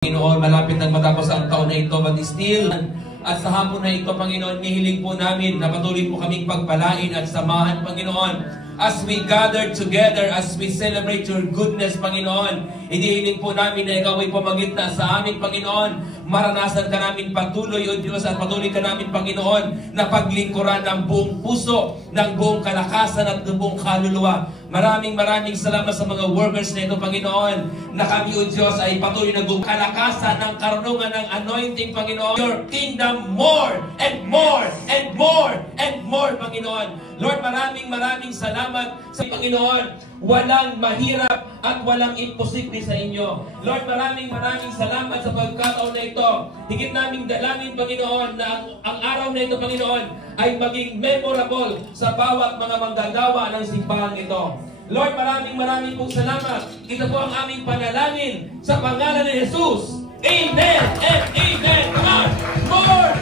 Panginoon, malapit nang matapos ang taon na ito, but still, at sa hapon na ito, Panginoon, nihiling po namin na patuloy po kaming pagpalain at samahan, Panginoon, as we gather together, as we celebrate your goodness, Panginoon. Inihiling po namin na ikaw ay pumagitna sa amin, Panginoon. Maranasan ka namin patuloy, O Diyos, at patuloy ka namin, Panginoon, na paglingkuran ng buong puso, ng buong kalakasan at ng buong kaluluwa. Maraming salamat sa mga workers na ito, Panginoon, na kami, O Diyos, ay patuloy na kalakasan ng karunungan ng anointing, Panginoon. Your kingdom more and more and more and more, Panginoon. Lord, maraming salamat sa Panginoon. Walang mahirap at walang imposible sa inyo. Lord, maraming salamat sa pagkataon na ito. Higit naming dalangin, Panginoon, na ang araw na ito, Panginoon, ay maging memorable sa bawat mga manggagawa ng simbahan ito. Lord, maraming pong salamat. Ito po ang aming panalangin sa pangalan ni Jesus. Amen and amen. Come on! More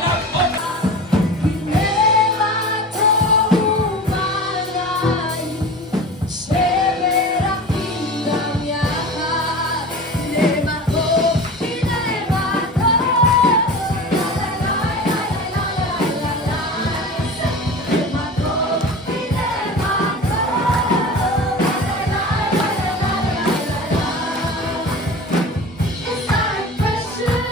love of It's our precious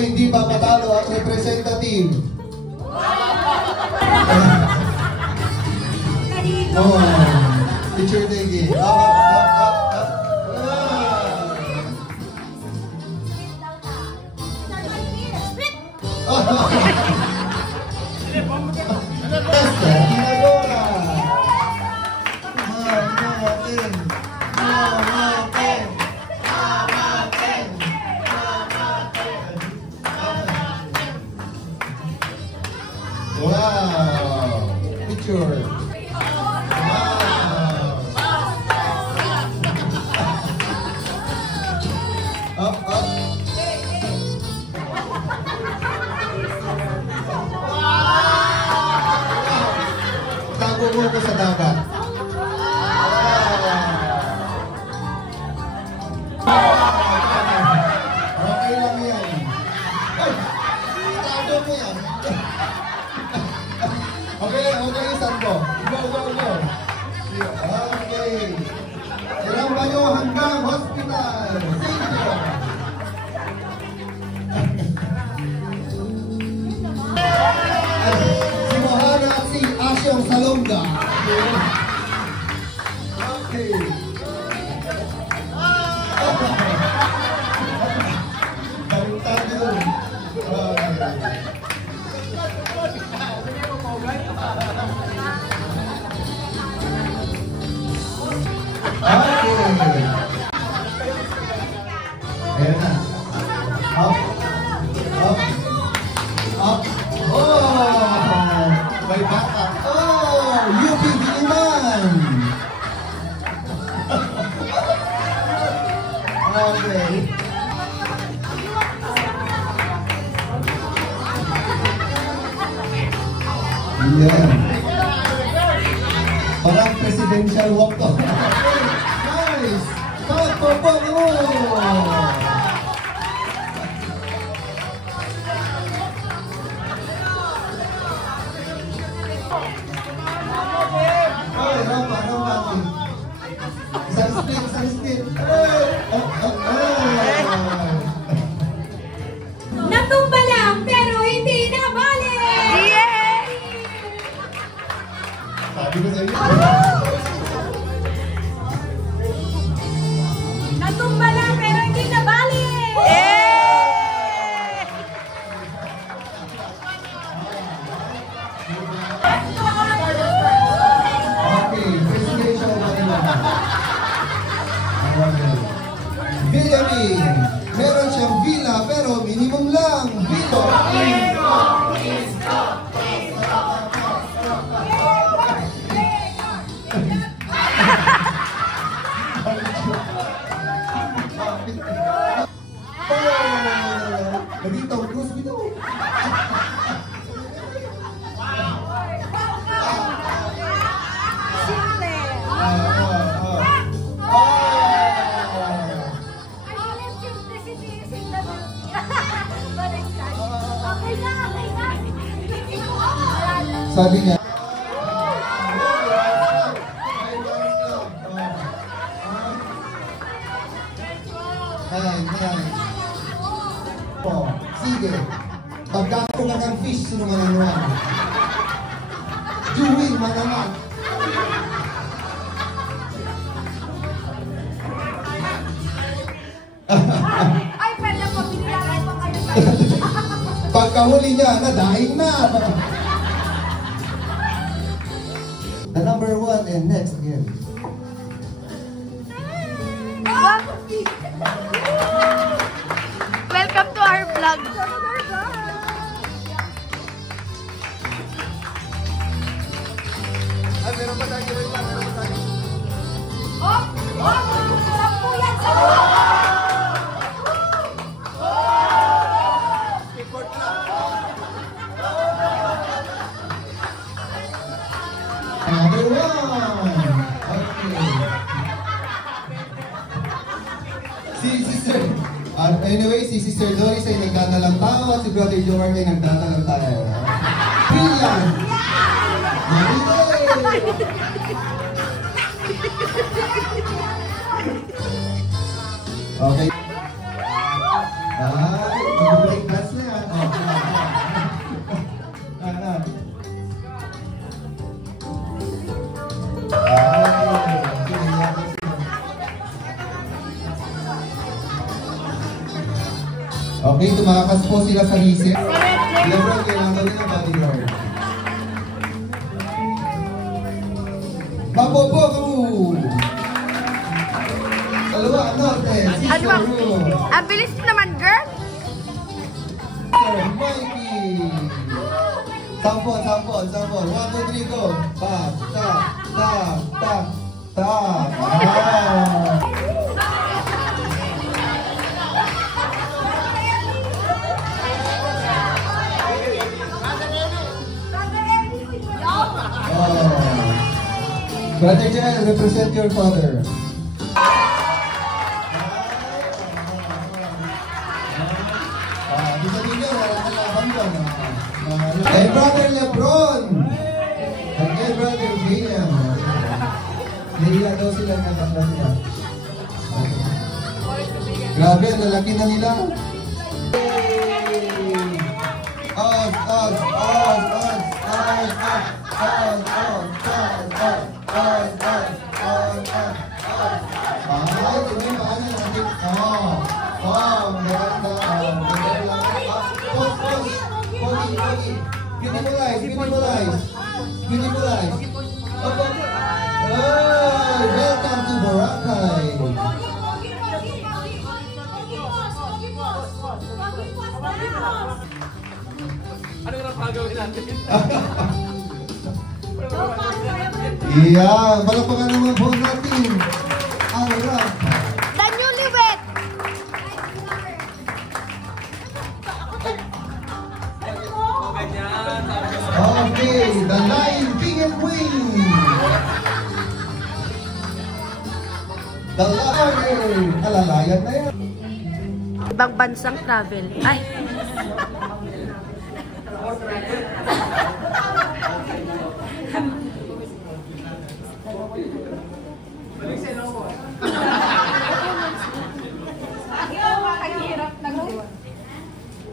hindi papatalo ang representative. Oh, Teacher Diggy. Wow! Picture! Wow! Up, up! Tago mo ko sa dagat. Okay lang yan. Ay! Tago mo yan. Okay, Santo. Go. Okay. Ilang kayo hanggang hospital. Si Mohana at si Asyong Salonga. Okay. Baliktad yun. Okay. Ayan na. Up. Oh! May backup. Oh! UP Diliman! Okay. Yan. Parang presidential walk to. Nice! Pagpapango! Ay, rapa. Isang split. Natumba lang, pero hindi nabali! Yay! Sabi ko sa iyo. Natumba lang, pero hindi nabali! Okay, presentation na nila. Villamin. Meron siyang villa pero minimum lang. Vito. Nandito ang Cruz Vito. Sabi niya. Oh, sige. Pagkapo nga ng fish, sino mananawan? Juwin, mananawan. Ay, pwede po, binilaran po kayo. Pagkahuli niya, nadaing na. The number 1 and next again. Welcome to our vlog. Ay, meron pa tayo. Oh! Sampu yan! Another one. Okay. Si Sister, anyway, si Sister Doris ay nagdadalang tao at si Brother Jomar ay nagdadalang tayo. Brilliant! Okay. Ay, mag-break dance na. Okay, tumakas po sila sa recess. Lebron, kailangan nila bodyguard. Papopo! Dalawa, norte. Ano ba? Ang bilis naman, girl. Mikey! Sampon. 1, 2, 3, go! Pa, ta. Brother Jen, represent your father. Hey, Brother Lebron! Hey, Brother Liam! Nahiya daw sila, natakla sila. Grabe, lalaki na nila. Beautiful eyes. Welcome to Boracay. Ano na pagawin natin? Yeah, palakpakan naman po natin ang rap. The newlywed. Okay, the Lion King and Queen. The Lion. Alalayan na yan. Ibang bansang travel. Ay.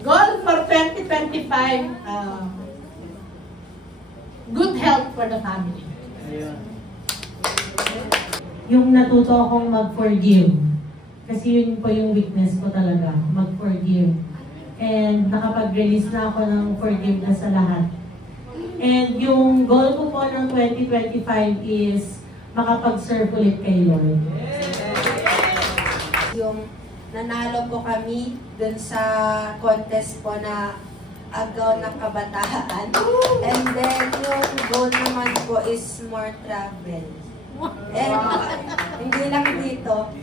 Goal for 2025, good health for the family. Yung natuto akong mag-forgive. Kasi yun po yung weakness ko talaga, mag-forgive. And nakapag-release na ako ng forgiveness sa lahat. And yung goal ko po ng 2025 is makapag-serve ulit kay Lord. Yung nanalo po kami dun sa contest po na agaw ng kabataan. And then yung goal naman po is more travel. And hindi lang dito.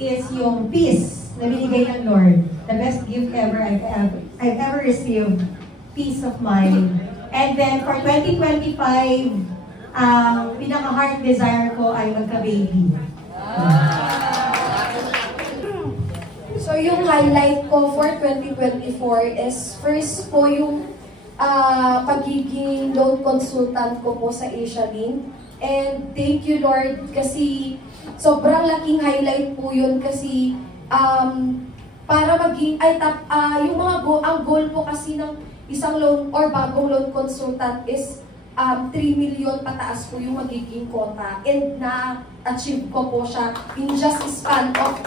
Is yung peace na binigay ng Lord. The best gift ever I've ever received. Peace of mind. And then for 2025, ang pinaka-heart desire ko ay magka-baby. So yung highlight ko for 2024 is first po yung pagiging loan consultant ko po sa Asialink. And thank you Lord kasi sobrang laking highlight po yun kasi para maging, yung mga ang goal po kasi ng isang loan or bagong loan consultant is 3 million pataas po yung magiging quota. And na-achieve ko po siya in just a span of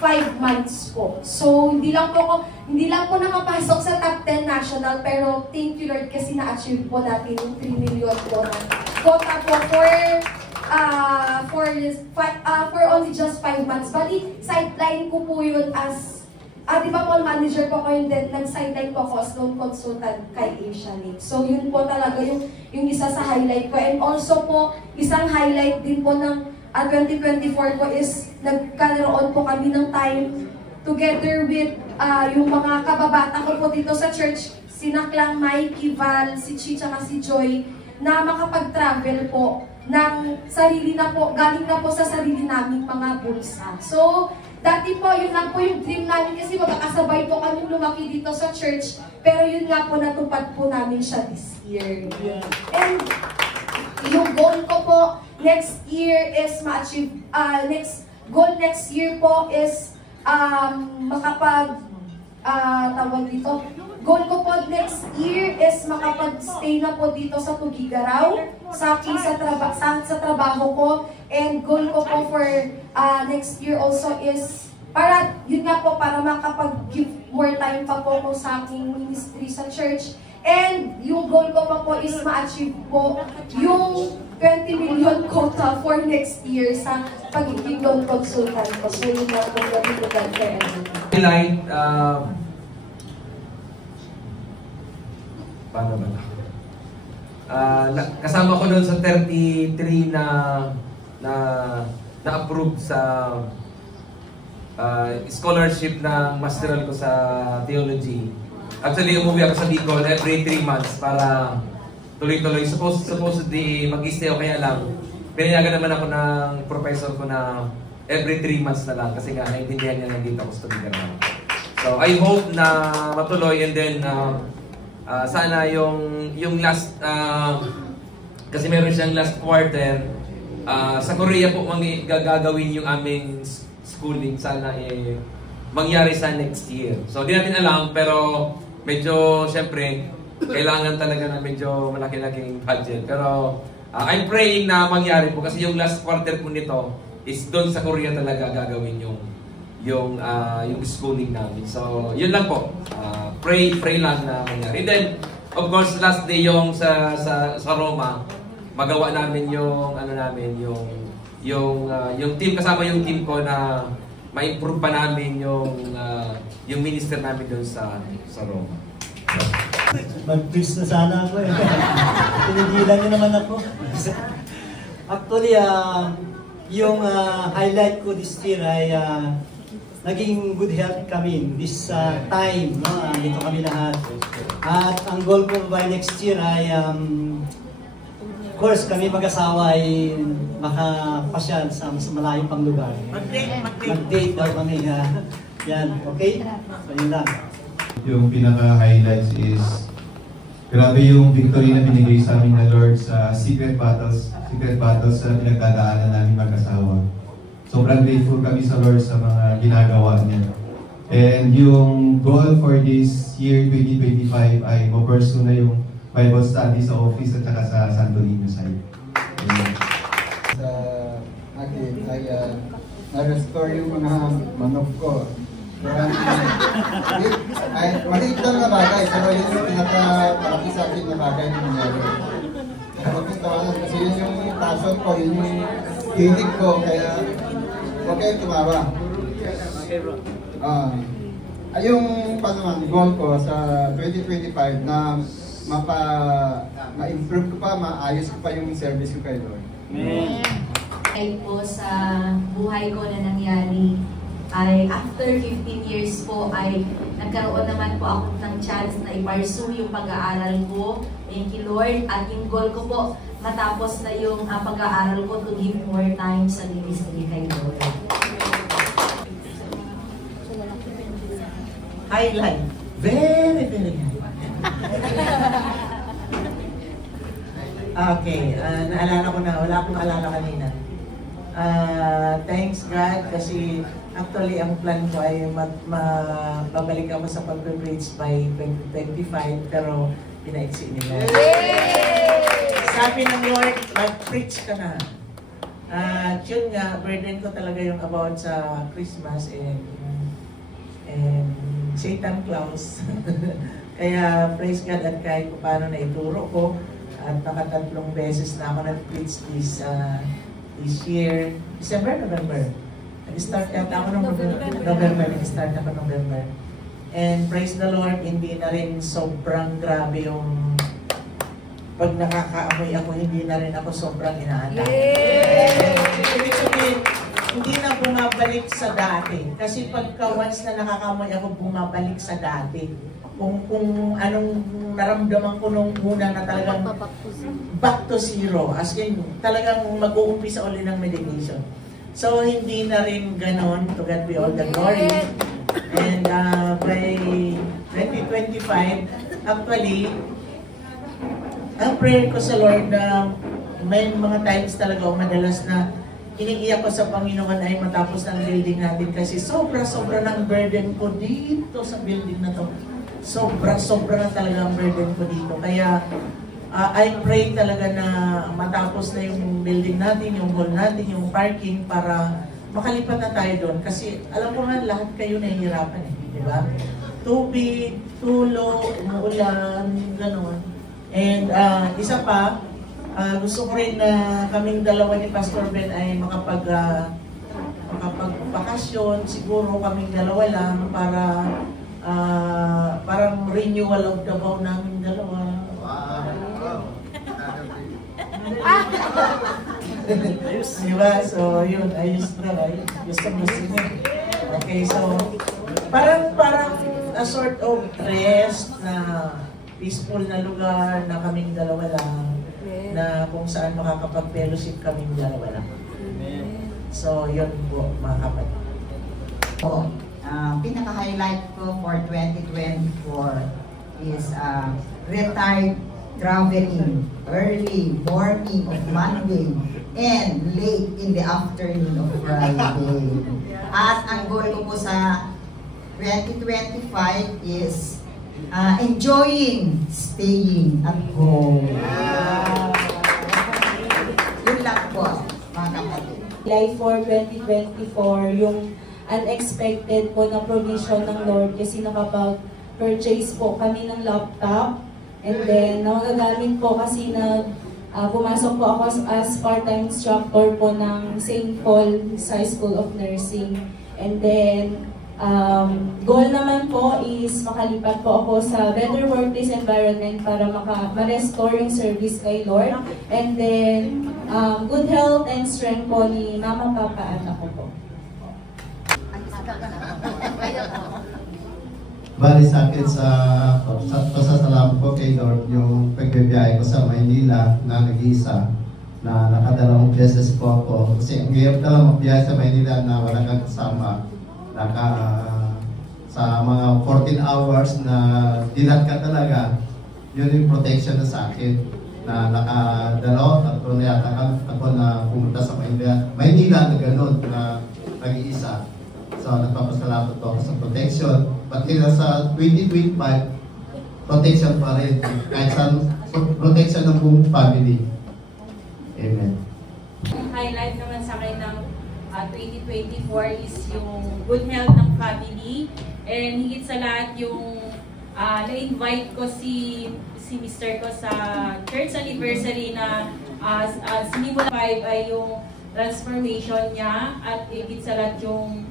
5 months po. So, hindi lang po nakapasok sa top 10 national, pero thank you Lord kasi na-achieve po natin yung 3 million po na quota po for only just 5 months. Bali, sideline ko po yun as, di ba mall manager po ko yun din, nag-sideline po ako as loan consultant kay Asialink. So, yun po talaga yung isa sa highlight ko. And also po, isang highlight din po ng 2024 ko is nagkaroon po kami ng time together with yung mga kababata ko po dito sa church, si Naklang, Mikey, Val, si Chi, at si Joy, na makapag-travel po ng sarili na po, galing na po sa sarili naming mga bulsa. So, dati po, yun lang po yung dream namin kasi magkakasabay po kami lumaki dito sa church, pero yun nga po, natupad po namin siya this year. And yung goal ko po next year is ma-achieve, next year po is tawag dito, goal ko po next year is makapag-stay na po dito sa Tugigaraw, sa trabaho ko. And goal ko po for next year also is, para, yun nga po, para makapag-give more time pa po ko sa aking ministry sa church. And yung goal ko pa po is ma-achieve po yung 20 million quota for next year sa pagiging loan consultant ko. So yun nga po, Highlight, paano ba ito? Kasama ko doon sa 33 na approve sa scholarship ng masteral ko sa theology. Actually, umuwi ako sa Bicol every 3 months para tuloy-tuloy. Supposedly, mag-stay o kaya lang. Pinayagan naman ako ng professor ko na every 3 months na lang kasi nga naintindihan niya na dito ako sa Bicol. So, I hope na matuloy and then sana yung last, kasi meron siyang last quarter, sa Korea po gagawin yung aming schooling. Sana mangyari sa next year. So, di natin alam, pero medyo, syempre, kailangan talaga na medyo malaki-laking budget. Pero, I'm praying na mangyari po kasi yung last quarter po nito is doon sa Korea talaga gagawin yung schooling namin. So, yun lang po. Pray lang na mangyari. And then, of course, last day yung sa Roma, magawa namin yung yung team, kasama yung team ko na ma-improve pa namin yung minister namin doon sa Roma. Mag-preach na sana ako eh. Pinigilan niyo naman ako. Actually, yung highlight ko this year ay naging good health kami this time. No? Dito kami lahat. At ang goal ko by next year ay of course, kami mag-asawa ay makapasyal sa malayong pang lugar. Mag-date daw kami. Yan, okay? So, yun lang. Yung pinaka-highlights is grabe yung victory na binigay sa amin na Lord sa secret battles na pinagdadaanan namin mag-asawa. Sobrang grateful kami sa Lord sa mga ginagawa niya. And yung goal for this year 2025 ay ma-pursue na yung Bible study sa office at saka sa Santo Niño side. Sa akin ay na-restore yung mga manok ko. Maliit lang na bagay, pero yun yung pinaka-parati sa akin na bagay na nangyari. Nakapagtawanan kasi yun yung passion ko, yun yung hilig ko, kaya huwag kayo tumawa. Yung goal ko sa 2025 na ma-improve ko pa, maayos ko pa yung service ko kay Lord. Amen. Ay po sa buhay ko na nangyari ay after 15 years po ay nagkaroon naman po ako ng chance na i-pursue yung pag-aaral ko. Thank you Lord. At yung goal ko po matapos na yung pag-aaral ko to give more time sa ministry kay Lord. Highlight. Very, very high. Okay, naalala ko na, wala akong alala kanina. Thanks God kasi actually ang plan ko ay babalik ako sa pag-preach by 2025 pero pinaiksi nila. Sabi ng Lord, mag-preach ka na. Yun nga, burden ko talaga yung about sa Christmas and Satan Claus. Kaya praise God at kahit paano na ituro ko at nakatatlong beses na ako nag-preach this year. December, November. Nag-start yata ako ng November. Nag-start ako November. And praise the Lord, hindi na rin sobrang grabe yung pag nakakaamoy ako, hindi na rin ako sobrang inaanak. Ibig sabihin, hindi na bumabalik sa dati. Kasi pagka once na nakakamoy ako, bumabalik sa dati. Kung anong naramdaman ko nung una na talagang back to zero. As in, talagang mag-uumpisa ulit ng medication. So, hindi na rin ganon. To God be all the glory. And by 2025, actually, ang prayer ko sa Lord na may mga times talaga o madalas na iniiyak ko sa Panginoon ay matapos ng building natin kasi sobra-sobra ng burden ko dito sa building na to. sobra na talaga ang burden ko dito. Kaya I pray talaga na matapos na yung building natin, yung hall natin, yung parking para makalipat na tayo doon. Kasi alam ko nga lahat kayo nahihirapan di ba? Tubig, tulo, umuulan, gano'n. And isa pa, gusto ko rin na kaming dalawa ni Pastor Ben ay makapag-bakasyon. Siguro kaming dalawa lang para parang renewal of the vow namin dalawa. Diba? So, yun. Ayos na. Gusto niya. Okay, so, parang a sort of rest na peaceful na lugar na kaming dalawa lang. Na kung saan makakapag-fellowship kaming dalawa lang. So, yun po, mga kapatid. Pinaka-highlight ko for 2024 is retired traveling early morning of Monday and late in the afternoon of Friday. At ang goal ko po sa 2025 is enjoying staying at home. Yun lang po, mga kapatid. Life for 2024, yung unexpected po na provision ng Lord kasi nakapag-purchase po kami ng laptop. And then, nagagamit po kasi pumasok po ako as part-time instructor po ng St. Paul sa School of Nursing. And then, goal naman po is makalipat po ako sa better workplace environment para ma-restore yung service kay Lord. And then, good health and strength po ni Mama, Papa at ako po. Bali sa akin pasasalamat ko kay Lord yung pagbibiyahe ko sa Maynila na nag-iisa na nakadalawang beses po ako. Kasi ang hirap na lang magbiyahe sa Maynila na wala kang kasama. Sa mga 14 hours na dilat ka talaga, yun yung protection na sa akin. Na tatlo na yata ako na pumunta sa Maynila na gano'n na nag-iisa. So, nagpapasalamat po ako sa protection. Pati na sa 2025, protection pa rin. Kahit sa protection ng buong family. Amen. Highlight naman sa akin ng 2024 is yung good health ng family. And higit sa lahat yung na-invite ko si Mr. ko sa church anniversary na sinimula 5 ay yung transformation niya at higit sa lahat yung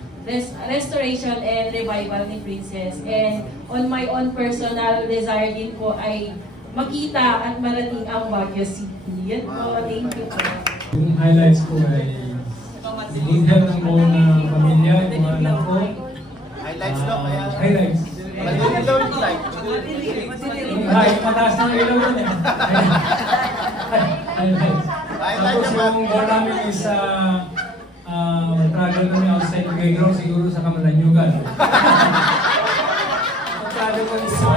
restoration and revival ni Princess. And on my own personal desire din po ay makita at marating ang Baguio City. Yan po, thank you po. Yung highlights ko ay good health ng buong pamilya, yung mga anak ko. Highlights daw kaya? Highlights. Madilim daw yung light. Mataas ng ilaw yun eh. Highlights. Tapos yung goal namin is travel kami outside ng Gaygro, siguro sa Kamalanyugan. Travel kami sa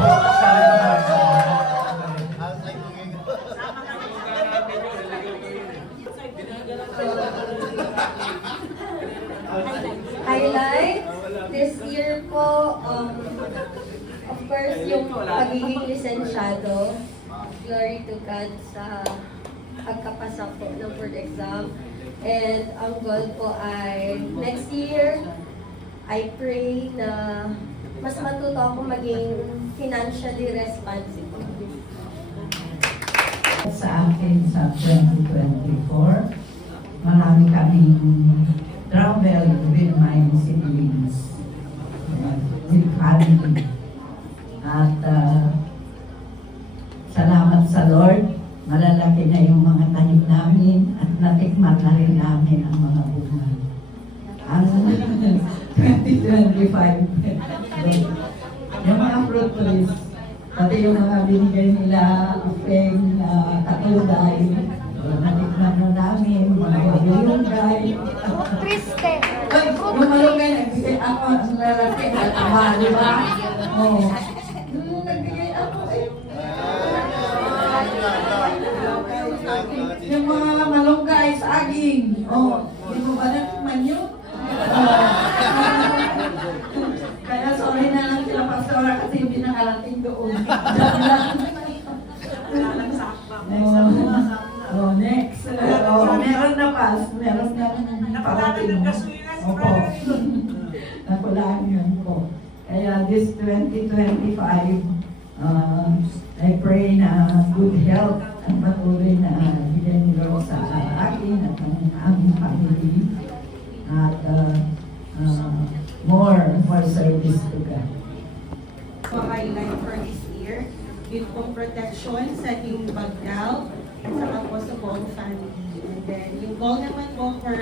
Highlight this year po, of course, yung pagiging lisensyado. Glory to God sa pagkapasa po ng board exam. And ang goal po ay next year, I pray na mas matuto ako maging financially responsible. Sa akin sa 2024, marami kaming travel with my siblings, with family. At salamat sa Lord, malalaki na yung mga tanim namin at natikman na rin namin ang mga bunga. Ang 2025, yung mga fruit trees, pati yung mga binigay nila, apeng, katulay, natikman na namin, mga malunggay. Triste! Yung malunggay, nagbigay ako ang lalaki at ama, di ba? Oo. Nagbigay ako yung mga malunggay, saging. Oh, hindi mo ba natikman yun? Kaya sorry na lang sila, Pastora, kasi hindi nakarating bukas, meron ng parating. Opo. Nakulaan yun po. Kaya this 2025, I pray na good health at patuloy na bigyan ni Lord sa akin at ang aming family. At more service to God. Highlight for this year, with protection sa aking Bagdao at saka po sa buong family. And then, yung goal naman po for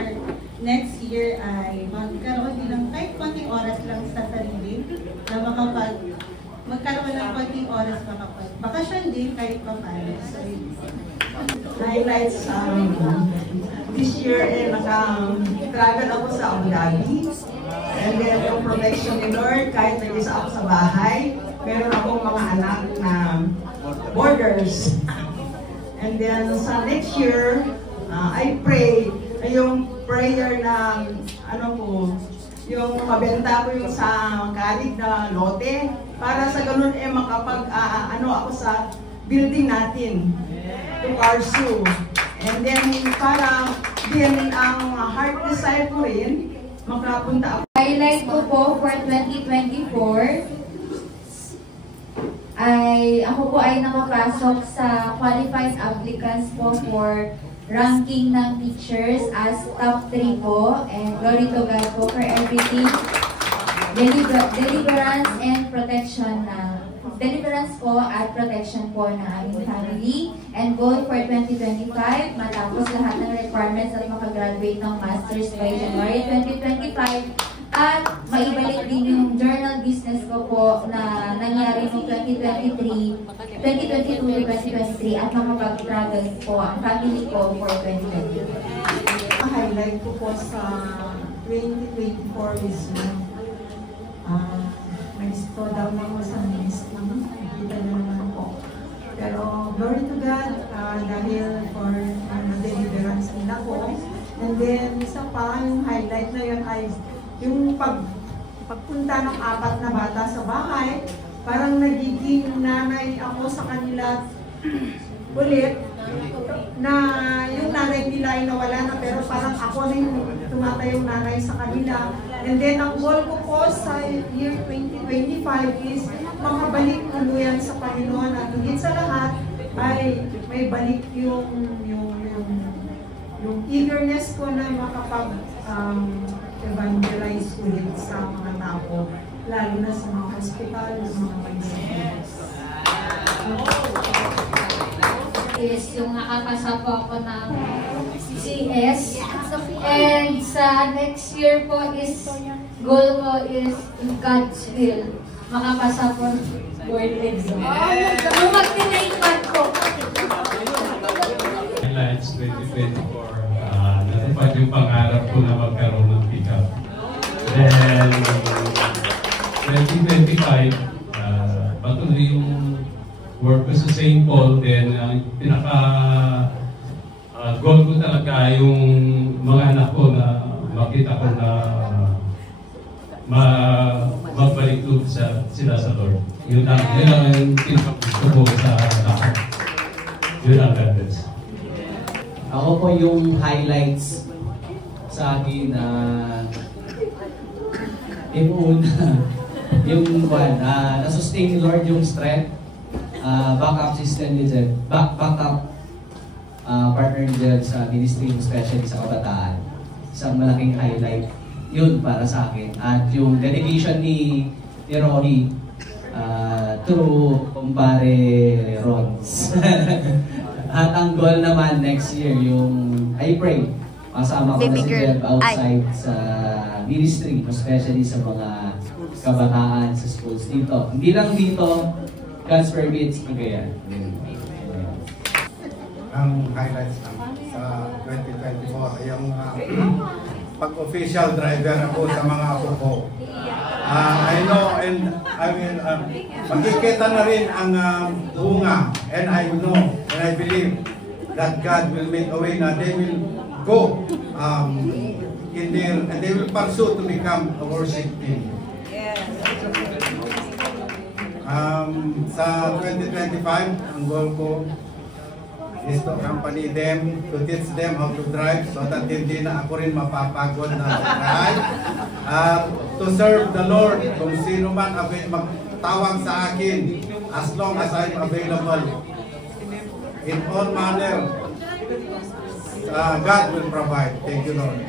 next year ay magkaroon din ng kahit konting oras lang sa sarili na magkaroon ng konting oras bakasyon din kahit pa paano. So, highlights this year naka-travel ako sa Abu Dhabi. And then yung protection ni Lord, kahit nag-isa ako sa bahay, meron akong mga anak na borders. And then sa next year, I pray yung prayer na yung mabenta ko yung sa kalig na lote para sa ganun ako sa building natin to pursue. And then para din ang heart desire ko rin makapunta ako. Highlight ko po for 2024 ay ako po ay nakapasok sa qualified applicants po for ranking ng teachers as top 3 po, and glory to God po for everything. Deliverance and protection deliverance po at protection po ng aming family. And goal for 2025, matapos lahat ng requirements at makagraduate ng Masters by January 2025. At maibalik din yung journal business ko po na nangyari noong 2022 to 2023 at makapag-travel po ang family ko for 2023. Highlight ko po sa 2024 is nag-slow down ako sa ministry. Nakikita na naman po. Pero glory to God dahil for deliverance nila po. And then isa pa, yung highlight na yun ay yung pagpunta ng 4 na bata sa bahay, parang nagiging nanay ako sa kanila ulit, na yung nanay nila ay nawala na, pero parang ako na yung tumatayong nanay sa kanila. And then ang goal ko po sa year 2025 is makabalik tuluyan sa Panginoon, at higit sa lahat ay may balik yung eagerness ko na evangelize ulit sa mga tao, lalo na sa mga hospital, sa mga municipalities. Is yung nakapasa po ako ng CS. And sa next year po is, goal ko is God's will. Makapasa po board exam. Mag-tinaipan ko. Highlights 2024. Natupad yung pangarap ko na magkaroon ng pick-up. Then, 2025, patuloy yung work ko sa St. Paul. Then, ang pinaka-goal ko talaga yung mga anak ko na makita ko na magbalik sila sa Lord. Yun ang pinaka-gusto ko sa lahat. Yun ang ganda. Ako po yung highlights sa akin na yung na-sustain ni Lord yung strength, backup system ni Jed, backup partner ni Jed sa ministry, especially sa kabataan. Isang malaking highlight yun para sa akin. At yung dedication ni Rory through kumpare Rons. At ang goal naman next year, yung I pray, kasama ko na si Jeb outside sa ministry, especially sa mga kabataan sa schools dito. Hindi lang dito, God's permits, Cagayan. Ang highlights sa 2024, yung pag-official driver ako sa mga apo ko. I know and I will makikita na rin ang bunga, and I know and I believe that God will make a way na they will go in there and they will pursue to become a worship team. Sa 2025, ang goal ko is to accompany them, to teach them how to drive so that hindi na ako rin mapapagod na drive. To serve the Lord, kung sino man magtawag sa akin, as long as I'm available. In all manner, God will provide. Thank you, Lord.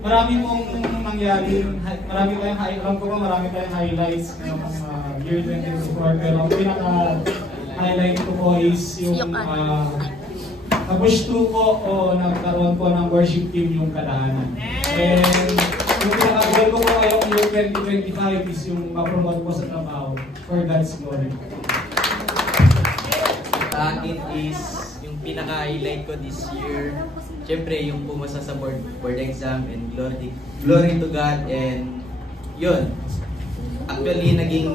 Marami pong nangyari, marami tayong highlights ngayong year 2024, pero ang pinaka-highlight ko po is yung na-push through po o nagkaroon po ng worship team yung Kadahanan. And yung pinaka-goal ko po ngayong year 2025 is yung ma-promote po sa trabaho for God's glory. Sa akin is yung pinaka-highlight ko this year, syempre yung pumasa sa board exam, and glory to God. And yun, actually naging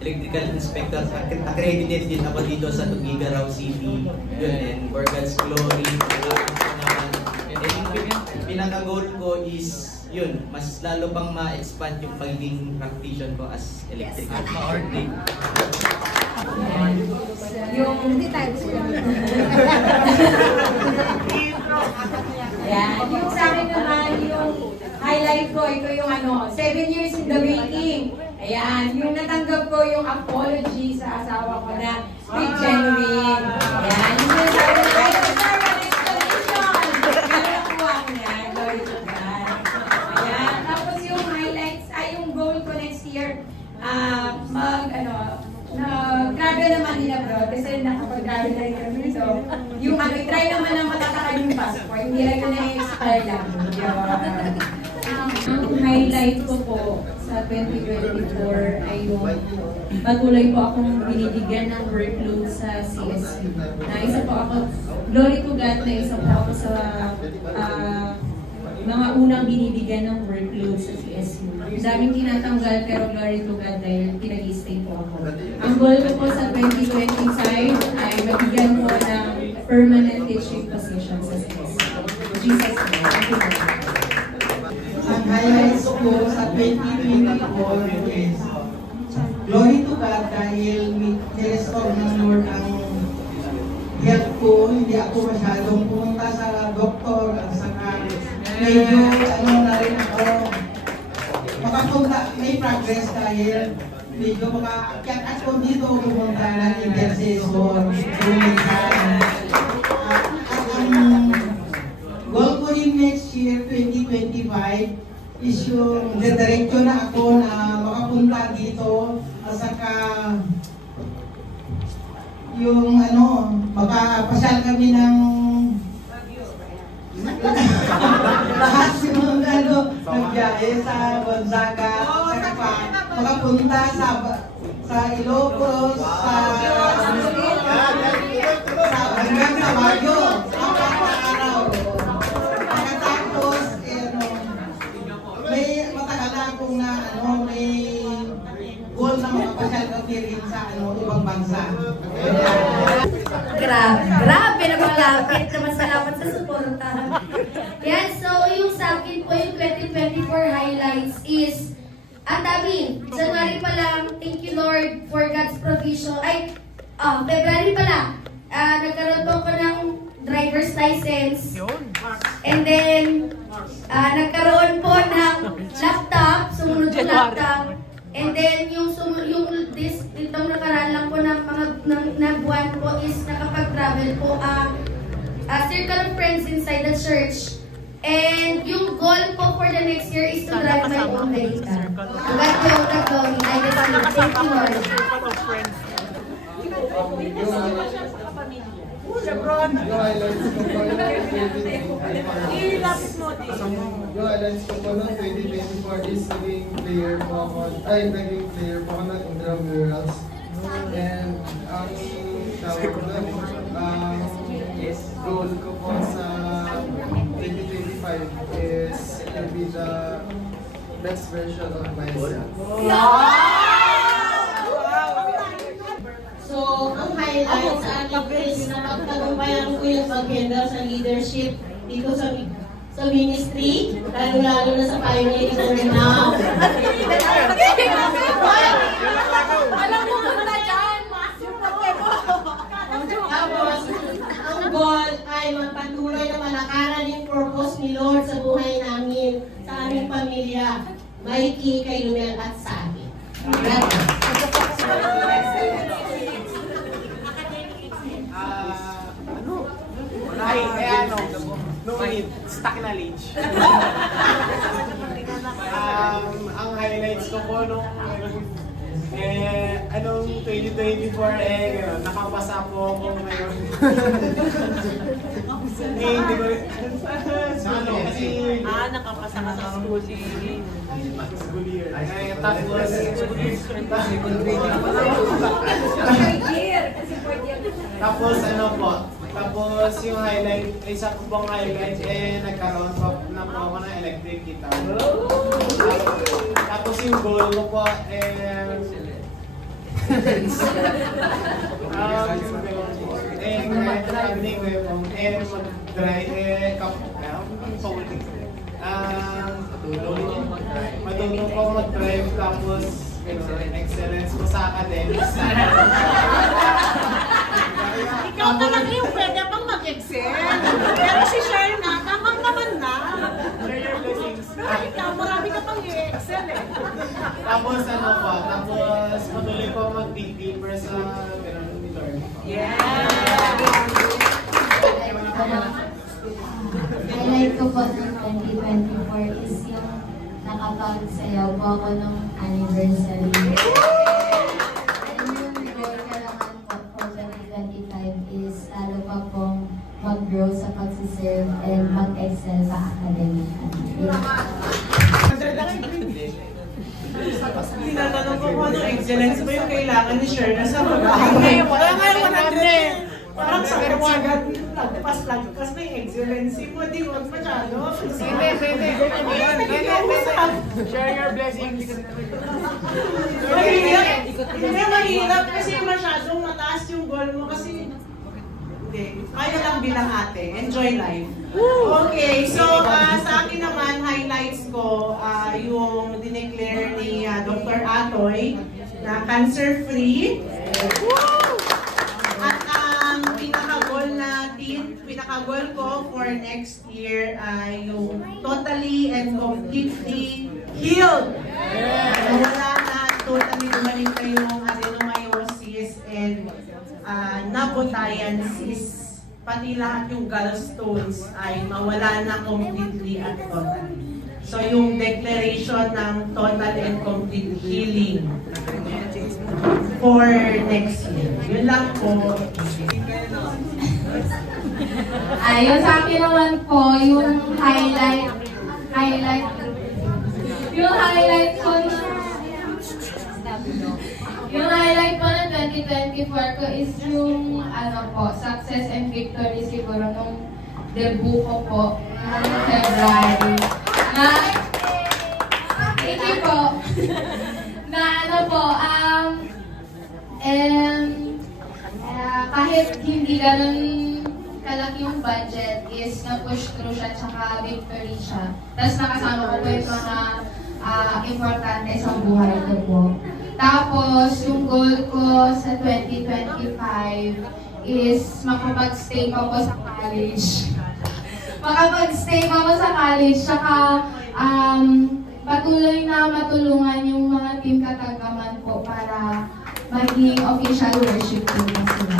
electrical inspector, accredited din ako dito sa Tugigaraw City. Yun, and for God's glory. And yung pinaka-goal ko is yun, mas lalo pang ma-expand yung pagiging practitioner ko as electrical. Yung Ayan. Yung sa akin naman, yung highlight ko, ito yung 7 years in the making. Ayan. Yung natanggap ko yung apology sa asawa ko na with genuine. Ayan. Yung sinasabi na, I deserve an explanation. Kaya nakuha ko yan. Glory to God. Ayan. Tapos yung highlights, yung goal ko next year, grabe naman din abroad kasi nakapag-grabe na rin kami. So, yung try naman na matataka yung passport, hindi lang na i-expire lang. Ang highlight ko po sa 2024 ay yung patuloy po akong binibigyan ng workload sa CSU. Na isa po ako, glory to God, na isa po ako sa mga unang binibigyan ng workload sa CSU. Ang daming tinatanggal pero glory to God dahil pinag-i-stay po ako. Ang goal ko po sa 2025 ay mabigyan po ng permanent teaching position sa CSU. Jesus name. Ang highlights ko sa 2024 is glory to God dahil nirestore ng Lord ang health ko. Hindi ako masyadong pumunta sa doktor at saka medyo na rin ako makapunta, may progress dahil medyo makaakyat ako dito pumunta ng intercession minsan. At ang goal ko rin next year 2025 is yung diretso na ako na makapunta dito at saka yung makapasyal kami ng lahat yung nagbiyahe sa Gonzaga, saka makapunta sa Ilocos, hanggang sa Baguio, apat na araw. Pagkatapos, may matagal na akong may goal na makapasyal kami rin sa ibang bansa. Grabe na malapit naman, salamat sa suporta. Yan, so yung sa akin po yung 2024 highlights is ang dami. January pa lang, thank you Lord for God's provision. February pa lang, nagkaroon po ako ng driver's license. And then, nagkaroon po ng laptop, sumunod yung laptop. And then, itong nakaraan lang po ng buwan po is nakapag-travel po circle of friends inside the church. And yung goal po for the next year is to drive my own vehicle. Hanggang po yung nag-glory. I just thank you Lord. Yung highlights ko po yung 2024 is naging player po ako. Naging player po ako ng intramurals. And ang goal ko po sa 2025 is to be the best version of myself. So, ang highlight sa akin is na pagtagumpayan ko yung pag-handle sa leadership dito sa ministry, lalo-lalo na sa pioneering now. Alam mo na dyan, ay magpatuloy na malakaran yung purpose ni Lord sa buhay namin, sa aming pamilya, Mikey, kay Lumel at sa amin. Stuck knowledge. Ang highlights ko po nung anong 2024 gano'n, nakapasa po ako ngayon. Hindi ko rin. Kasi nakapasa ka sa school year. Tapos ano po, tapos yung highlight, isa ko pong highlight, nagkaroon po na po ako ng electric guitar. Tapos yung goal ko po, sabi ko yung mag-drive, matulong ko mag-drive, tapos excellence ko sa academics. Ikaw talaga yung pwede pang mag-excel. Pero si Sherna, tamang naman na. Share your blessings. Ikaw, marami ka pang i-excel eh. Tapos ano pa, tapos patuloy ko mag-dig deeper sa ganun ni Lord. Highlight ko po ng 2024 is yung nakapagsayaw po ako ng anniversary. Is lalo pa pong mag-grow sa pag-serve and mag-excel sa academically. Tinatanong ko kung anong excellence ba yung kailangan ni Sherna sa mag-aaral. Wala nga yung 100. Parang sa kawagan, lagpas na yung excellency mo, di wag masyado. Share your blessings. Mahirap kasi masyadong mataas yung goal mo kasi kaya lang bilang ate. Enjoy life. Okay, so sa akin naman, highlights ko, yung dineclare ni Dr. Atoy na cancer-free. At ang pinaka-goal ko for next year ay yung totally and completely healed. So wala na totally gumaling kayong adenomyosis and nabutayan sis, pati lahat yung gallstones ay mawala na completely at totally. So yung declaration ng total and complete healing for next year. Yun lang po. Ayun, sa akin naman po, yung highlight ko ng 2024 ko is yung success and victory siguro nung debut ko po noong February. Thank you po. Kahit hindi ganun kalaki yung budget is na-push through siya tsaka victory siya. Tapos nakasama ko po yung mga importante sa buhay ko po. Tapos, yung goal ko sa 2025 is makapag-stay pa po sa college. Tsaka patuloy na matulungan yung mga team katagaman po para maging official worship team na sila.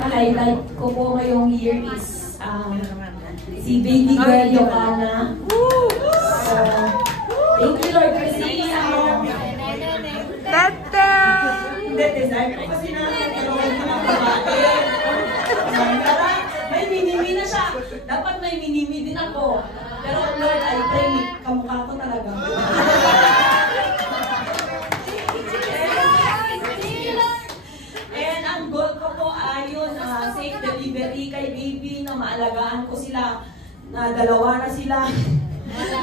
Highlight ko po ngayong year is si baby girl Joanna. So, thank you Lord kasi hindi, design ko kasi namin karoon ko ng babae. May minimi na siya. Dapat may minimi din ako. Pero Lord, I pray, kamukha ko talaga. And ang goal ko po ay yun, safe delivery kay baby na maalagaan ko sila. Na dalawa na sila.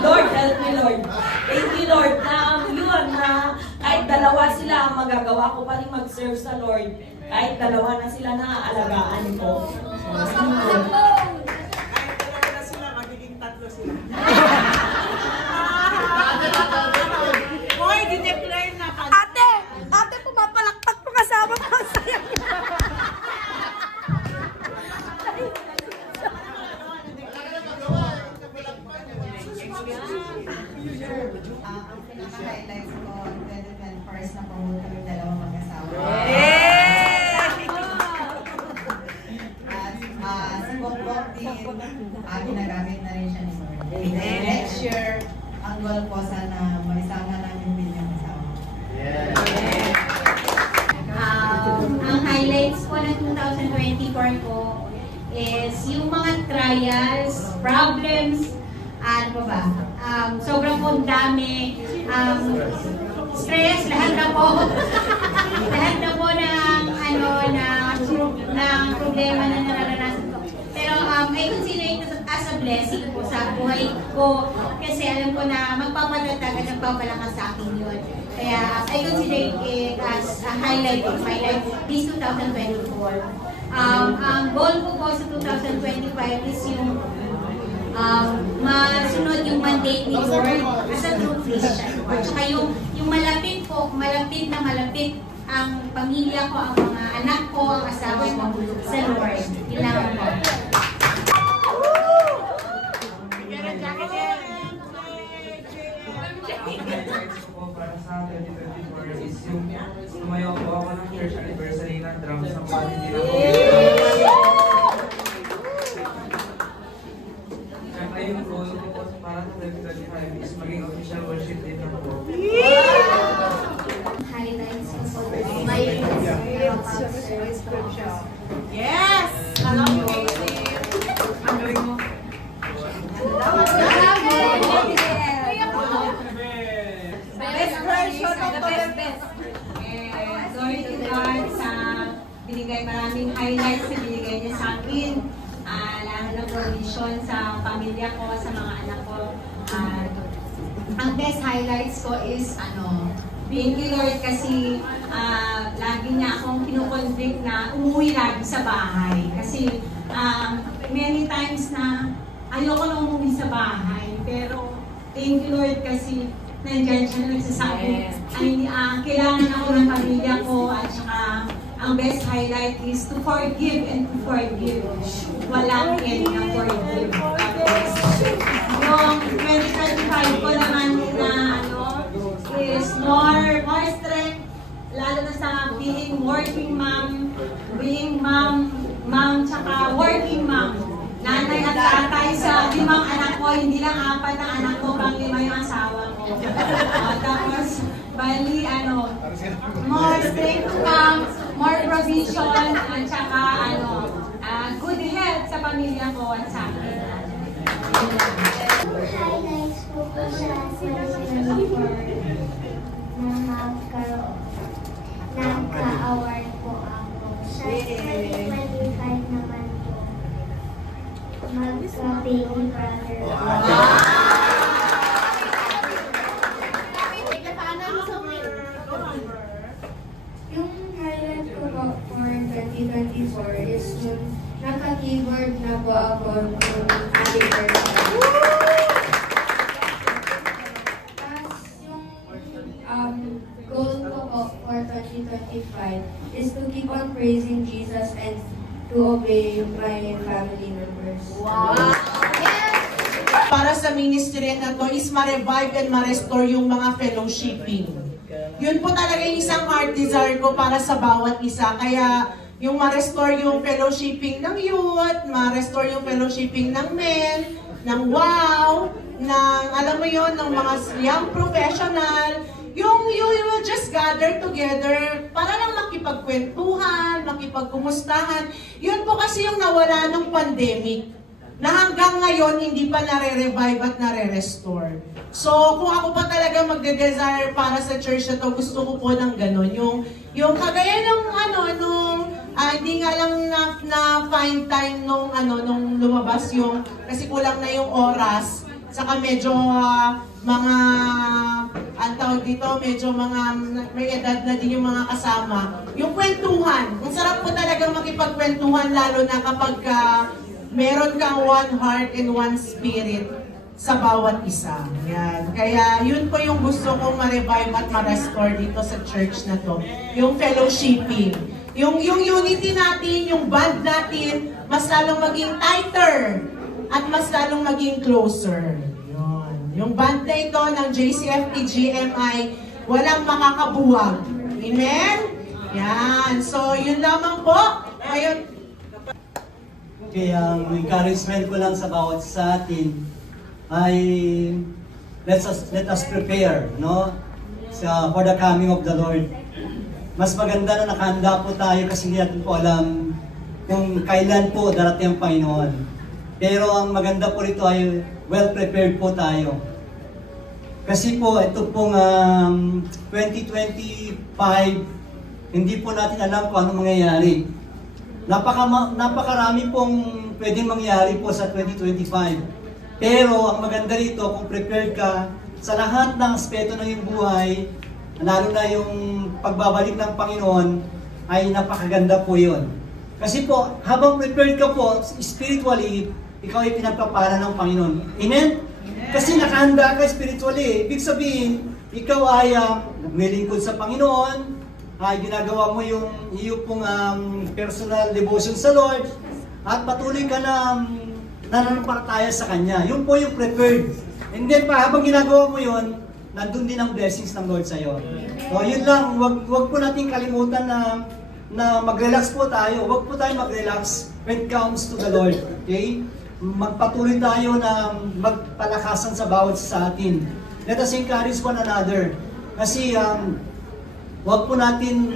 Lord, help me, Lord. Thank you, Lord, na yun, na kahit dalawa sila, magagawa ko pa rin mag-serve sa Lord. Kahit dalawa na sila, naaalagaan ko. Kahit dalawa na sila, magiging tatlo sila. Hoy, dineclare na ka. Ate, pumapalakpak po kasama ko. ginagamit na rin siya ni Lord. Next year, ang goal po sana maisama namin din yung asawa. Ang highlights po ng 2024 po is yung mga trials, problems, ano ba? Sobrang po dami, stress, lahat na po ng problema na nararanasan ko. Pero I consider it as a blessing po sa buhay ko kasi alam ko na magpapatatag at magpapalakas sa akin yun. Kaya I consider it as a highlight of my life this 2024. Ang goal ko po sa 2025 is yung masunod yung mandate ni Lord as a true Christian. At saka yung malapit ang pamilya ko, ang mga anak ko, ang asawa ko sa Lord. Kailangan po. Para sa 2024 is yung tumayo po ako ng church anniversary ng drums sa quality na po. Siyempre yung goal ko po para sa 2025 is maging official worship leader po. Highlights ko po. Yes! Alam mo, ang galing mo. Best version of the best. Glory to God sa maraming highlights na binigay niya sa akin. Lahat ng provision sa pamilya ko, sa mga anak ko. Ang best highlights ko is thank you Lord kasi lagi niya akong kinukonvict na umuwi lagi sa bahay. Kasi many times na ayoko na umuwi sa bahay. Pero thank you Lord kasi nandiyan siya nagsasabi. Kailangan ako ng pamilya ko at saka ang best highlight is to forgive and to forgive. Walang end na forgive. Yung 2025 ko naman na is more strength, lalo na sa being working mom, tsaka working mom. Nanay at tatay sa 5 anak ko, hindi lang 4 ang anak ko, pang 5 yung asawa ko. Tapos, bali, more strength to come, more provision, at saka, good health sa pamilya ko at sa akin. Highlights ko po sa 2024 na nagka-award po ako. Sa 2025 naman po, magka-baby brother ako. Yung highlight ko po for 2024 is yung naka-keyboard na po ako ng happy birthday. Tapos yung goal ko po for 2025 is to keep on praising Jesus and to obey my family members. Wow! Para sa ministry na to is ma-revive and ma-restore yung mga fellowshipping. Yun po talaga yung isang heart desire ko para sa bawat isa. Kaya yung ma-restore yung fellowshipping ng youth, ma-restore yung fellowshipping ng men, ng wow, ng alam mo yun, ng mga young professional, yung you will just gather together para lang makipagkwentuhan, makipagkumustahan. Yun po kasi yung nawala ng pandemic na hanggang ngayon hindi pa nare-revive at nare-restore. So, kung ako pa talaga magde-desire para sa church na to, gusto ko po ng gano'n. Yung kagaya ng hindi nga lang na find time nung lumabas yung, kasi kulang na yung oras, saka medyo medyo may edad na din yung mga kasama. Yung kwentuhan, ang sarap po talagang makipagkwentuhan lalo na kapag meron kang one heart and one spirit sa bawat isa. Yan. Kaya yun po yung gusto kong ma-revive at ma-restore dito sa church na to. Yung fellowshipping. Yung unity natin, yung bond natin, mas lalong maging tighter at mas lalong maging closer. Yun. Yung band na ito ng JCFT GMI, walang makakabuwag. Amen? Yan. So, yun lamang po. Ngayon, Kaya ang encouragement ko lang sa bawat sa atin ay let us prepare, no? For the coming of the Lord. Mas maganda na nakahanda po tayo kasi hindi natin po alam kung kailan po darating ang Panginoon. Pero ang maganda po rito ay well prepared po tayo. Kasi po ito pong 2025, hindi po natin alam kung ano mangyayari. Napakarami pong pwedeng mangyari po sa 2025. Pero ang maganda rito, kung prepared ka sa lahat ng aspeto ng iyong buhay, lalo na yung pagbabalik ng Panginoon, ay napakaganda po yun. Kasi po, habang prepared ka po, spiritually, ikaw ay pinagpapala ng Panginoon. Amen? Kasi nakahanda ka spiritually. Ibig sabihin, ikaw ay naglilingkod sa Panginoon, ay ginagawa mo yung iyong pong personal devotion sa Lord, at patuloy ka na nananampalataya sa Kanya. Yun po yung prepared. And then pa, habang ginagawa mo yun, nandun din ang blessings ng Lord sa'yo. So yun lang, wag po natin kalimutan na mag-relax po tayo. Wag po tayo mag-relax when it comes to the Lord. Okay? Magpatuloy tayo na magpalakasan sa bawat sa atin. Let us encourage one another. Kasi wag po natin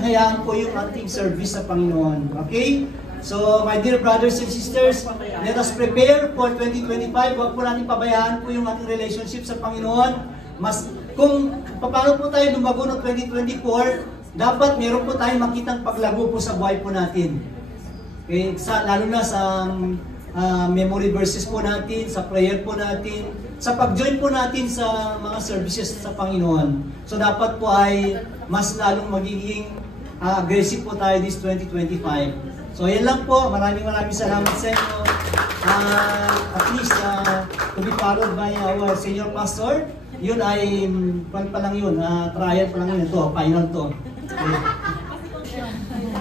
hayaan po yung ating service sa Panginoon. Okay? So, my dear brothers and sisters, let us prepare for 2025. Wag po natin pabayaan po yung ating relationship sa Panginoon. Kung paano po tayo lumago ng 2024, dapat meron po tayong makitang paglago po sa buhay po natin. Okay? Lalo na sa memory verses po natin, sa prayer po natin, sa pag-join po natin sa mga services sa Panginoon. So dapat po ay mas lalong magiging aggressive po tayo this 2025. So yan lang po, maraming salamat sa inyo. At least to be followed by our senior pastor, yun ay pa lang yun, trial pa lang yun, ito, final to.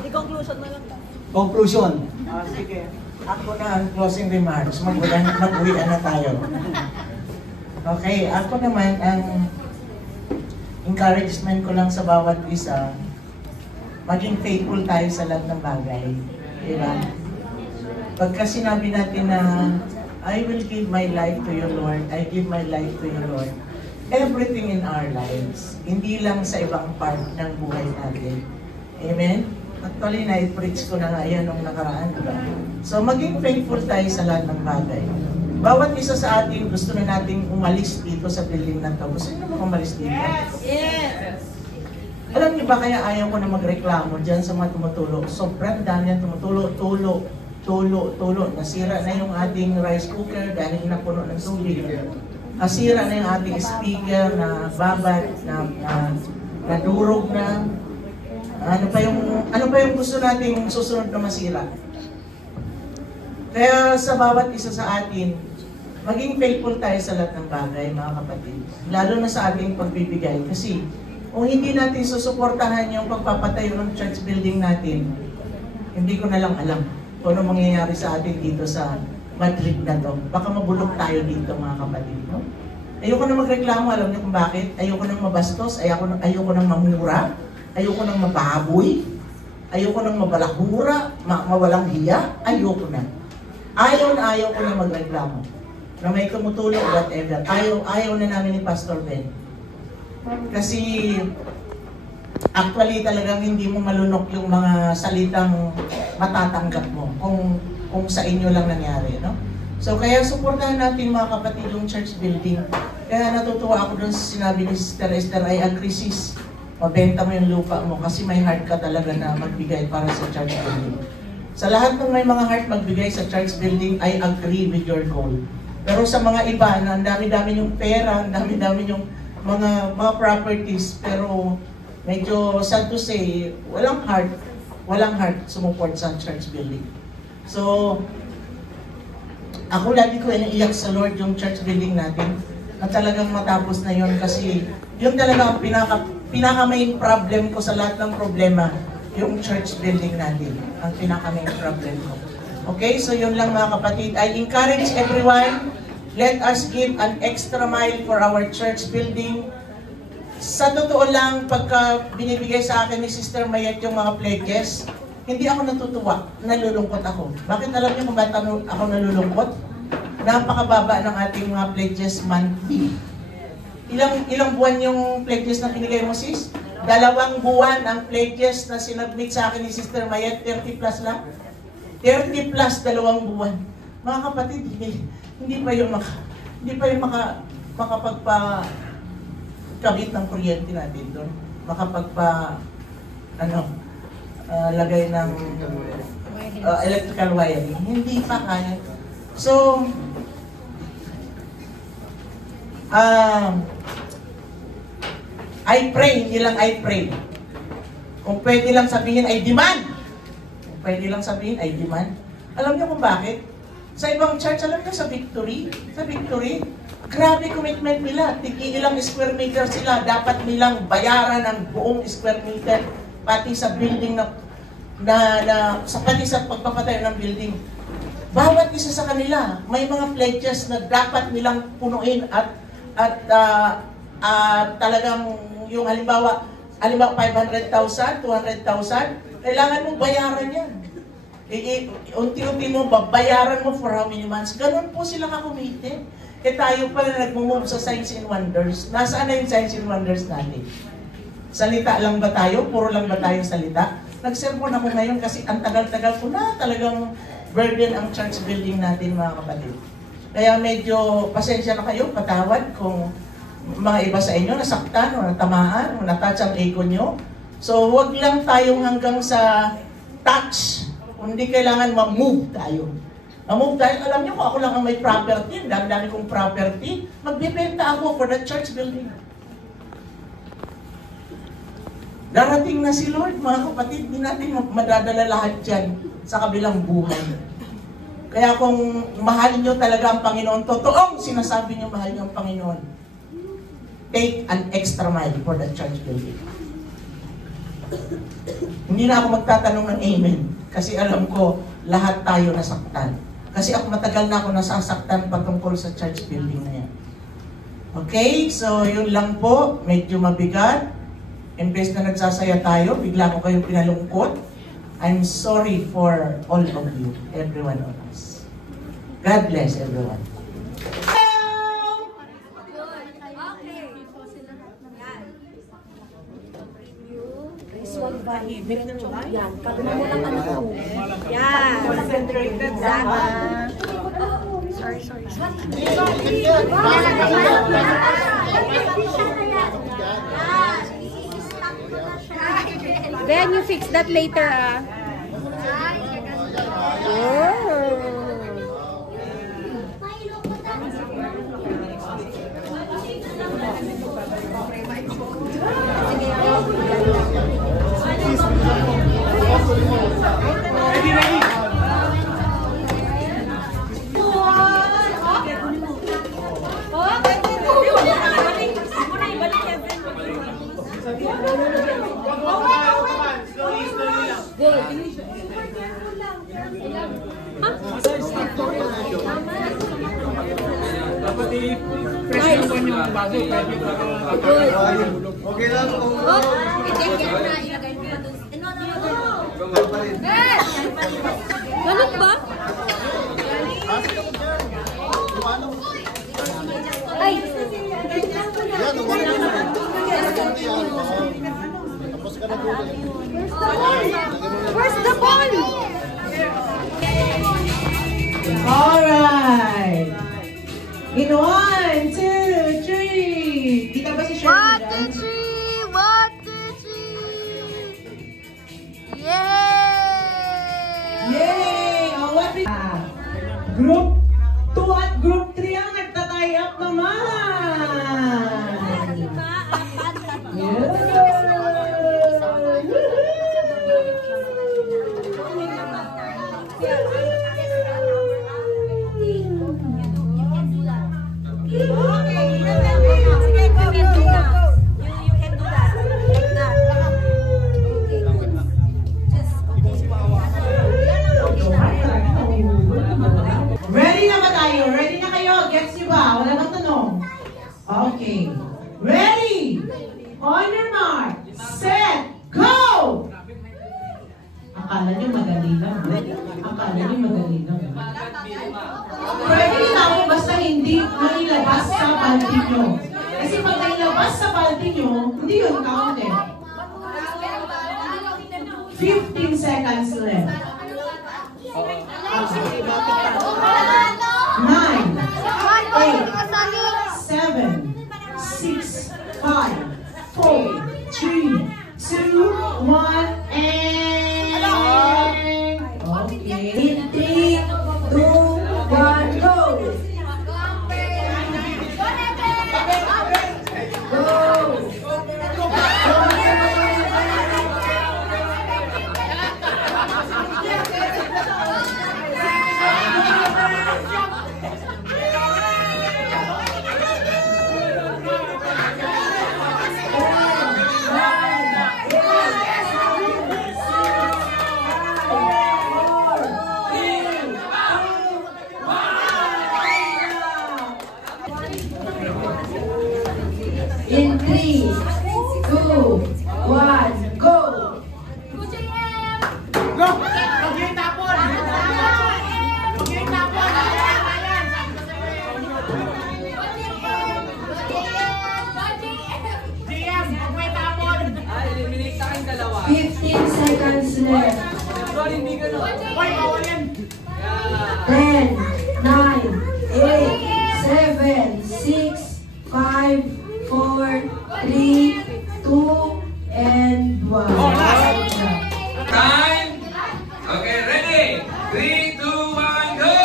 Conclusion na lang ka. Conclusion. Sige, ako na ang closing remarks, mag-uwian na tayo. Okay, ako naman, ang encouragement ko lang sa bawat isa, maging faithful tayo sa lahat ng bagay. Diba? Pagka sinabi natin na, I will give my life to you, Lord, I give my life to you, Lord, everything in our lives, hindi lang sa ibang part ng buhay natin. Amen? Actually, na-preach ko na nga yan nung nakaraan. Diba? So, maging faithful tayo sa lahat ng bagay. Bawat isa sa atin, gusto na nating umalis dito sa building na to. Gusto nyo ba umalis dito? Yes! Alam niyo ba kaya ayaw ko na magreklamo dyan sa mga tumutulo? Sobrang dami yan tumutulo. Nasira na yung ating rice cooker dahil napuno ng tubig. Nasira na yung ating speaker na babat, na durog na. Ano pa yung gusto nating susunod na masira? Kaya sa bawat isa sa atin, maging faithful tayo sa lahat ng bagay, mga kapatid. Lalo na sa ating pagbibigay. Kasi kung hindi natin susuportahan yung pagpapatayo ng church building natin, hindi ko na lang alam kung ano mangyayari sa atin dito sa Madrid na to. Baka mabulok tayo dito, mga kapatid. No? Ayoko na magreklamo, alam niyo kung bakit? Ayoko nang mabastos, ayoko nang mamura, ayoko nang mababoy, ayoko nang mabalakura, mawalang hiya, ayoko na. Ayaw ko na magreklamo. Na may tumutulong, whatever. Ayaw na namin ni Pastor Ben. Kasi actually talagang hindi mo malunok yung mga salitang matatanggap mo kung sa inyo lang nangyari, no? So kaya suportahan natin, mga kapatid, yung church building. Kaya natutuwa ako dun sa sinabi ni Sister Esther, I agree sis, mabenta mo yung lupa mo kasi may heart ka talaga na magbigay para sa church building. Sa lahat ng may mga heart magbigay sa church building, I agree with your goal. Pero sa mga iba na ang dami-dami yung pera, ang dami-dami yung mga properties, pero medyo sad to say, walang heart sumuport sa church building. So, ako lagi ko iniiyak sa Lord yung church building natin na talagang matapos na yun kasi yun talaga ang pinaka-main problem ko sa lahat ng problema, yung church building natin. Ang pinaka-main problem ko. Okay, so yun lang, mga kapatid. I encourage everyone, let us give an extra mile for our church building. Sa totoo lang, pagka binibigay sa akin ni Sister Mayet yung mga pledges, hindi ako natutuwa, nalulungkot ako. Bakit alam niyo kung bakit ako nalulungkot? Napakababa ng ating mga pledges monthly. Ilang buwan yung pledges na pinigay mo, sis? 2 buwan ang pledges na sinubmit sa akin ni Sister Mayet, 30 plus lang. 30 plus 2 buwan. Mga kapatid, hindi pa yung makapagpa-kabit ng kuryente natin doon. Lagay ng electrical wiring. Hindi pa kaya. So, I pray, hindi lang I pray. Kung pwede lang sabihin ay demand. Kung pwede lang sabihin ay demand. Alam niyo kung bakit? Sa ibang church, alam niyo sa Victory, grabe commitment nila. Ilang square meter sila, dapat nilang bayaran ng buong square meter, pati sa building pati sa pagpapatayo ng building. Bawat isa sa kanila, may mga pledges na dapat nilang punuin at talagang yung halimbawa 500,000, 200,000, kailangan mong bayaran yan. Unti-unti mo, babayaran mo for how many months. Ganun po sila kakumite. Tayo pala nagmumove sa signs and wonders. Nasaan na yung signs and wonders natin? Salita lang ba tayo? Puro lang ba tayo salita? Nag-sermon ako ngayon kasi ang tagal-tagal ko na talagang burden ang church building natin, mga kapatid. Kaya medyo pasensya na kayo, patawad kung mga iba sa inyo nasaktan o natamaan o natouch ang ego nyo. So wag lang tayong hanggang sa touch, hindi kailangan ma-move tayo. Ma-move tayo, alam nyo kung ako lang ang may property, dami-dami kong property, magbibenta ako for the church building. Darating na si Lord, mga kapatid, hindi natin madadala lahat dyan sa kabilang buhay. Kaya kung mahal nyo talaga ang Panginoon, totoong sinasabi nyo mahal nyo ang Panginoon, take an extra mile for the church building. Hindi na ako magtatanong ng amen, kasi alam ko, lahat tayo nasaktan. Kasi ako matagal na ako nasasaktan patungkol sa church building na yan. Okay, so yun lang po, medyo mabigat. Imbes na nagsasaya tayo, bigla ko kayong pinalungkot. I'm sorry for all of you, every one of us. God bless everyone. Yan, kalma mo lang ano to. Yan. Concentrated dapat. Sorry. Then you fix that later, ah. Okay lang kung... Ganun ba? Ay! Where's the ball? Alright! In 1, 2, 3! Kita ba si Shirley? 1, 2, 3! 1, 2, 3! Yay! Yay! Oh, what is... Group 2 at Group 3 ang nagtatay up naman! Ready na ba tayo? Ready na kayo? Gets nyo ba? Wala bang tanong? Okay. Ready? On your mark. Set. Go! Akala nyo lang. Akala niyo madali lang. Pwede lang basta hindi mailabas sa balde nyo. Kasi pag nailabas sa balde nyo, hindi yun count eh. 15 seconds left. 9, 8, 7, 6, 5, 4, 3, 2, 1, and... Okay. In 3, 2, 1, go! In 3, 2, 1, go! Go! Okay, tapon! Okay, tapon! GM, okay, tapon! 15 seconds left. Hoy, bawal yan! 10, 9, 8, 7, 6, 5, 4, 3, 2, and 1. Time! Okay, ready? 3, 2, 1, go!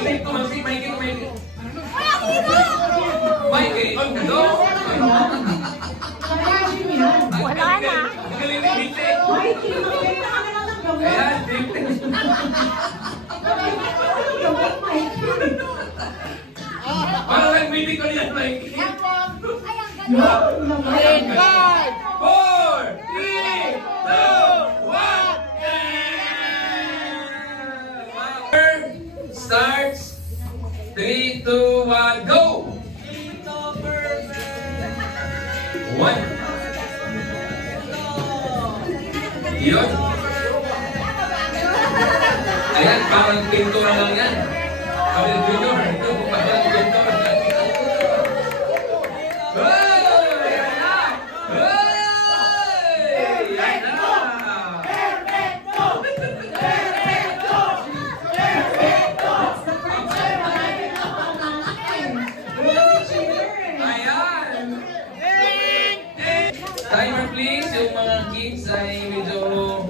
Ay, tumalsik, Mikey. Mikey, on the go! Wala na! Mikey, magkita ka na lang ng gamot. Ayan, 50. Parang nag-meeting ko niyan, Mikey. Grade 5! 4, 3, 2, 1, starts. 3, 2, 1, go! 1. Yun. Ayan, parang pintura lang yan. Parang pintura. Ito, parang pintura. Timer please, yung mga kids ay medyo...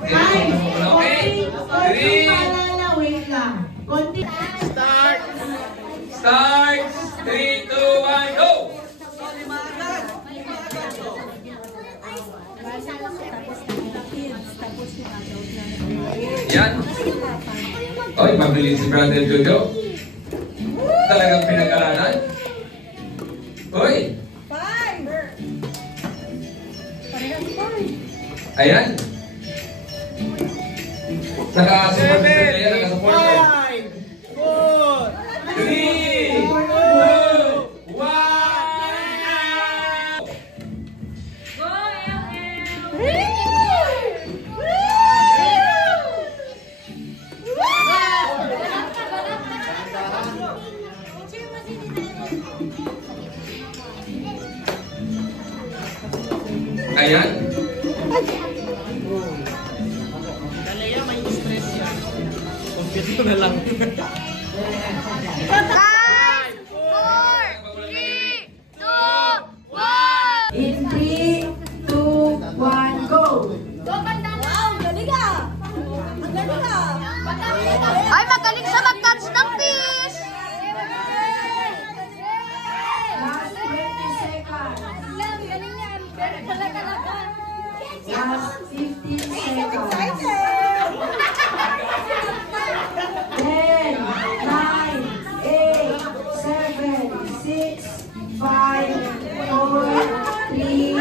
Okay? 3... Wait lang. Start! 3, 2, 1, go! Yan. Oy, mabilis si Brother Jojo. Talagang pinag-aralan. Oy! Ayan. Naka-support si Leia, naka-support ko. 5, 4, 3, 2, 1. Ayan. Leia, may stress yan. Compute ko na lang. 5, 4, 3, 2, 1. In 3, 2, 1, go! Wow, galing ka! Magaling ka! Ay, magaling sa mag-touch ng fish! Last 20 seconds. Galing yan. Talaga. Last 15 seconds. 10, 9, 8, 7, 6, 5, 4, 3, 2, 1.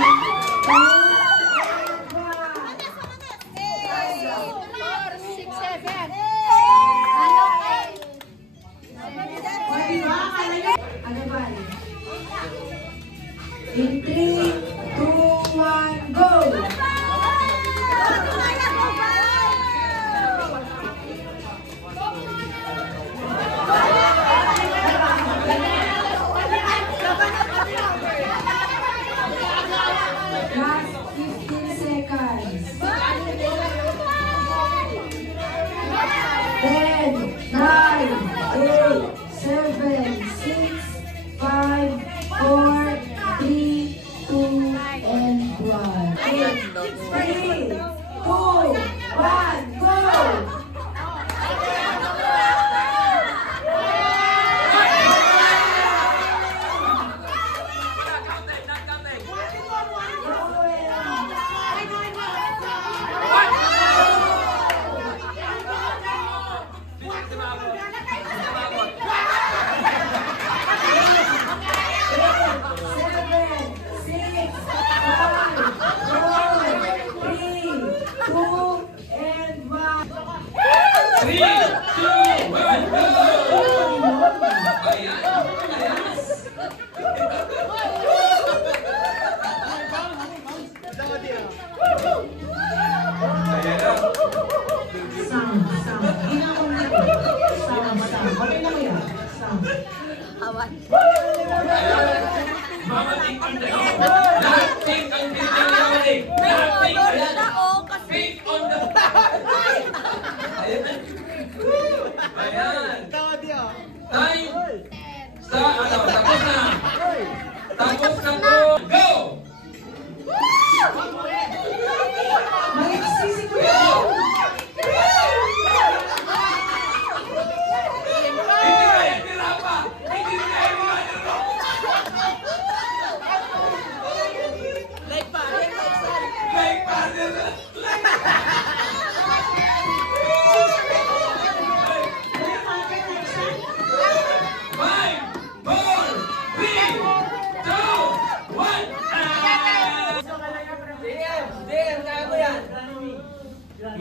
In 3, 2, 1, go!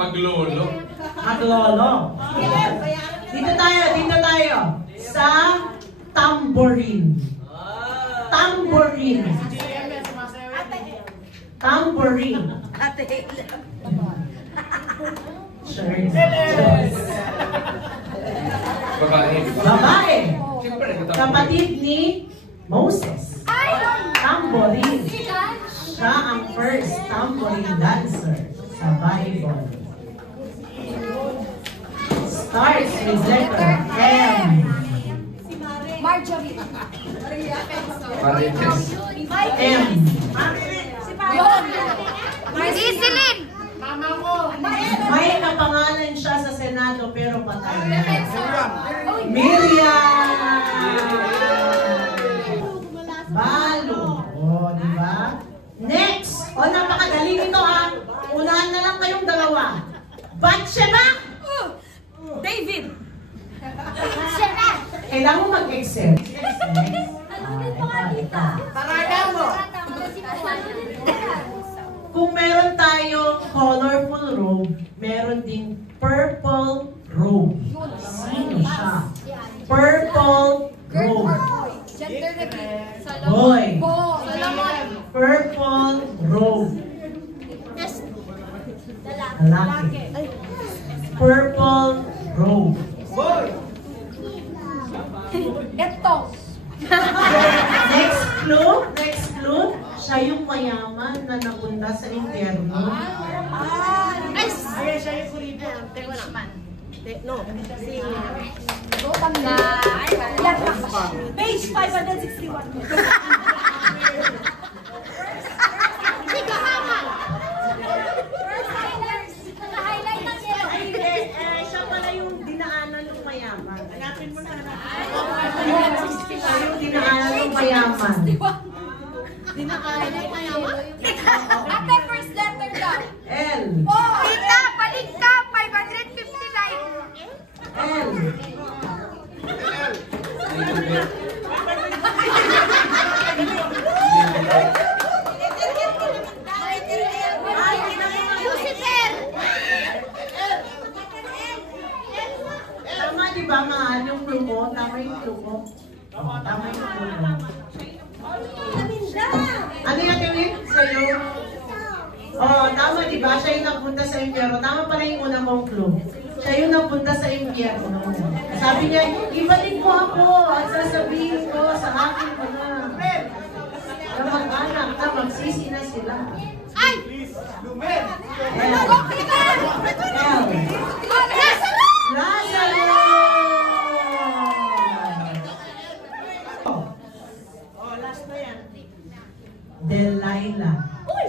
Maglolo. Maglolo. Dito tayo. Sa tambourine. Tambourine. Tambourine. Babae. Kapatid ni Moses. Tambourine. Siya ang first tambourine dancer sa Bible. Starts with letter M. Marjorie. M. Isilin. May kapangalan siya sa Senado pero patay na. Miriam. Balo. O, di ba? Next. O, napakadali nito ha. Unahan na lang kayong dalawa. Batsheba. David. Kailangan mo mag-excel. Paraga mo. Kung meron tayong colorful robe, meron ding purple robe. Sino siya? Purple robe. Gender reveal. Boy. Solomon. Purple robe. Lalaki. Purple robe. Boy. Ito. Next clue. Siya yung mayaman na napunta sa impyerno. Ayan siya yung kulipo. Teko naman. No. Si... Page 561. Siya pala yung dinaanan ng mayaman. Hanapin mo na. Siya yung dinaanan ng mayaman. Dinaanan ng mayaman? Ate, first letter daw. L. Tita, balik ka. 559. L. Lucifer. Tama di ba mahal yung clue mo? Tama yung clue mo? Tama yung clue mo. Ano yung gawin sa'yo? Oh, tama di ba? Siya yung napunta sa impyerno. Tama pala yung unang kong clue. Siya yung napunta sa impyerno. Sabi niya, ibalik mo ako at sasabihin ko sa akin ko na. Na mag-anak na magsisi na sila. Ay! Lumer! Lazaro! Oh, last na yan. Delilah.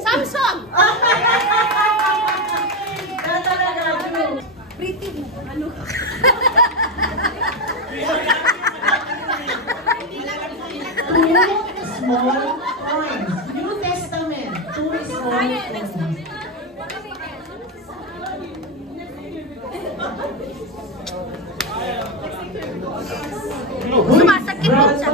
Samson! Talaga, Drew. Pretty mo. Ano? Two small coins. New Testament. Two small coins. Sumasakit mo siya.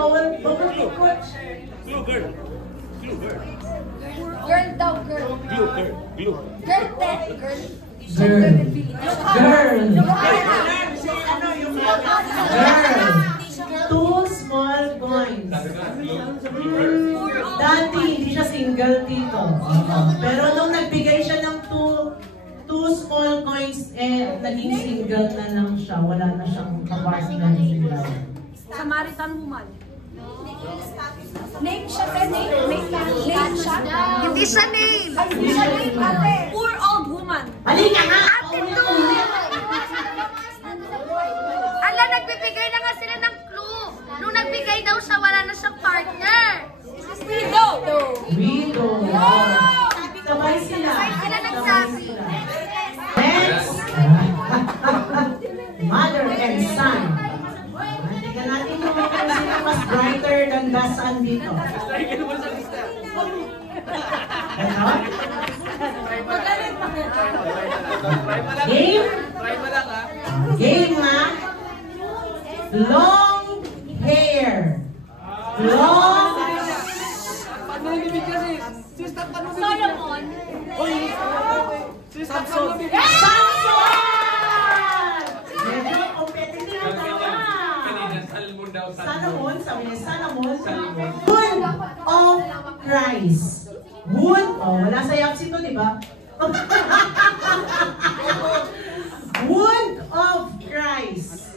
Girl daw, girl. Girl, girl. Gender reveal. Girl. Two small coins. Dati, hindi siya single dito. Pero nung nagbigay siya ng two small coins, naging single na lang siya. Wala na siyang kapartner sila. Samaritan woman. Name siya, name? Name siya? Hindi siya name. Ay, hindi siya name, ate. Poor old woman. Halika nga! Ate, to. Ala, nagbibigay na nga sila ng clue. Nung nagbigay daw siya, wala na siyang partner. Widow. Widow. Sabay sila. Sabay sila nagsabi. Next. Mother and son. Tingnan natin kung sino mas brighter than the sun dito. Ano? Game? Game ha? Long hair. Long Solomon. Samson! Medyo competitive ang tawa. Salomon, sabi niya, Salomon. Wound of Christ. Wound, wala sa yaps ito, di ba? Wound of Christ.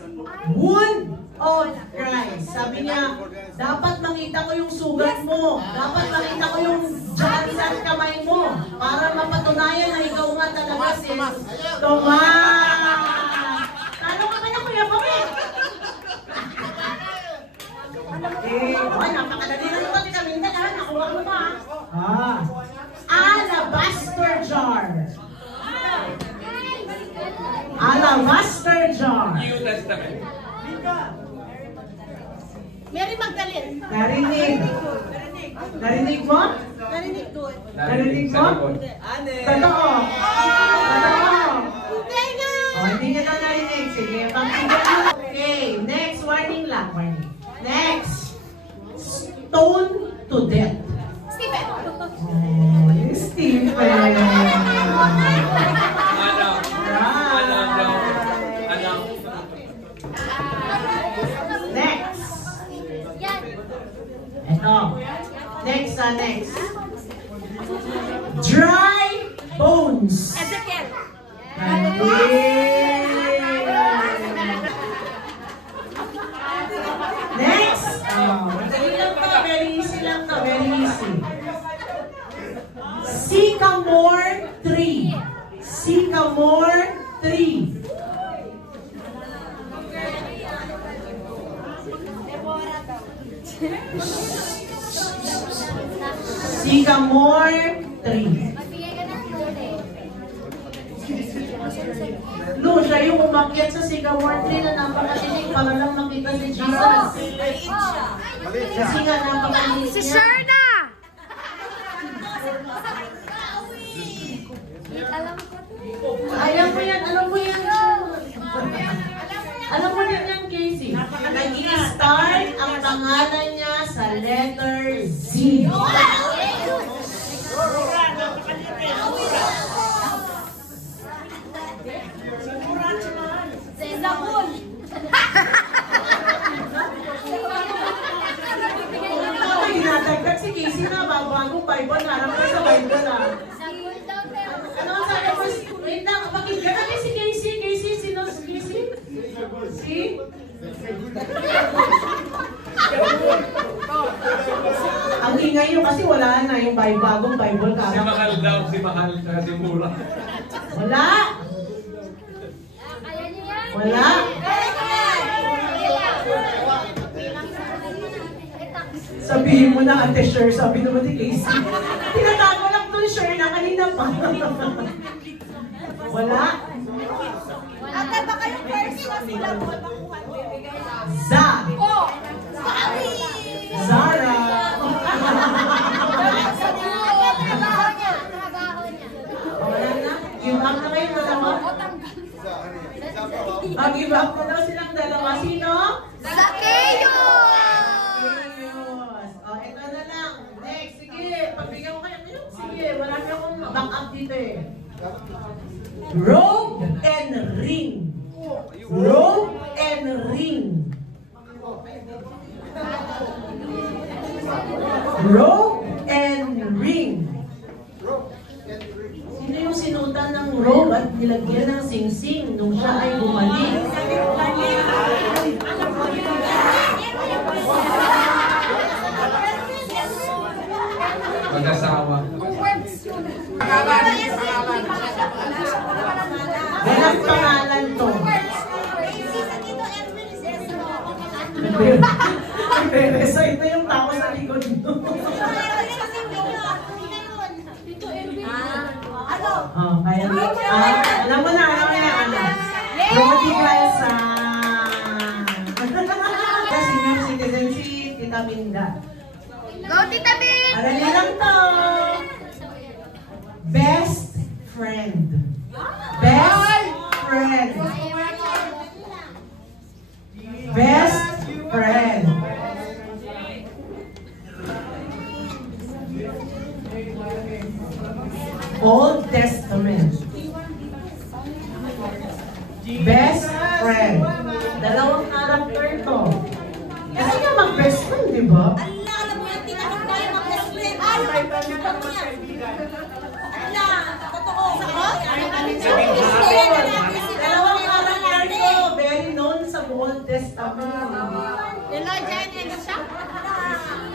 Wound of Christ. Sabi niya, dapat makita ko yung sugat mo. Dapat makita ko yung dyan sa kamay mo. Para mapatunayan na ikaw nga talaga si Tomas! Talo ka na Kuya Pami! Napakadali na naman ni Kaminda na. Nakuha mo ba? Alabaster jar. Alabaster jar. New Testament. Mary Magdalene. Narinig. Narinig mo? Narinig doon. Narinig mo? Totoo. Hindi niya na narinig. Sige, okay, next warning lang. Warning. Next. Stone to death. Stephen. Yung Stephen. Next. Ito. Next. Dry bones. Ezekiel. Next. Madali lang to. Very easy lang to. Very easy. Sycamore tree. Sycamore tree. Sycamore tree. No, siya yung umakyat sa sycamore tree na napakatinig para lang makita si Jesus. Kasi nga napakatinig Si niya. Sherna! Alam mo yan. Alam mo yan yan, Casey. Nag-i-start ang pangalan niya sa letter Z. Dinadagdag si Casey na bagong Bible. Harap ka sa Bible na. Ano ang sabi mo? Wait lang, pakinggan natin si Casey. Casey, sino si Casey? Si? Ang ingay nyo kasi wala na yung bagong Bible ka. Si Mahal daw, si Mahal, si Mura. Wala. Wala. Sabihin mo na, Ate Sher, sabi naman ni Casey. Tinatago lang doon, Sher, na kanina pa. Wala. Ate, baka yung first na sila po makuha mo. Za. Oh! Zara. Wala na. Give up na kayo dalawa. Give up na daw silang dalawa. Sino? Zacchaeus! Ito na lang. Next, sige. Pagbigyan ko kayo. Sige, marami akong back up dito eh. Robe and ring. Robe and ring. Robe and ring. Sino yung sinutan ng robe at nilagyan ng singsing nung siya ay bumalik? Mag-asawa. Walang pangalan to. Nagre-recite na yung tao sa likod mo. Kaya, alam mo na. Prodigal son. Senior citizen si Tita Minda. Go, Tita Min! Arali lang to. Best friend. Best friend. Dalawang character to. Kasi nga mag-best friend, di ba? Alam mo yung tinanong tayo mag-best friend. Ayaw ka totoo. Dalawang character to. Very known sa Old Testament. Elijah and Elisha.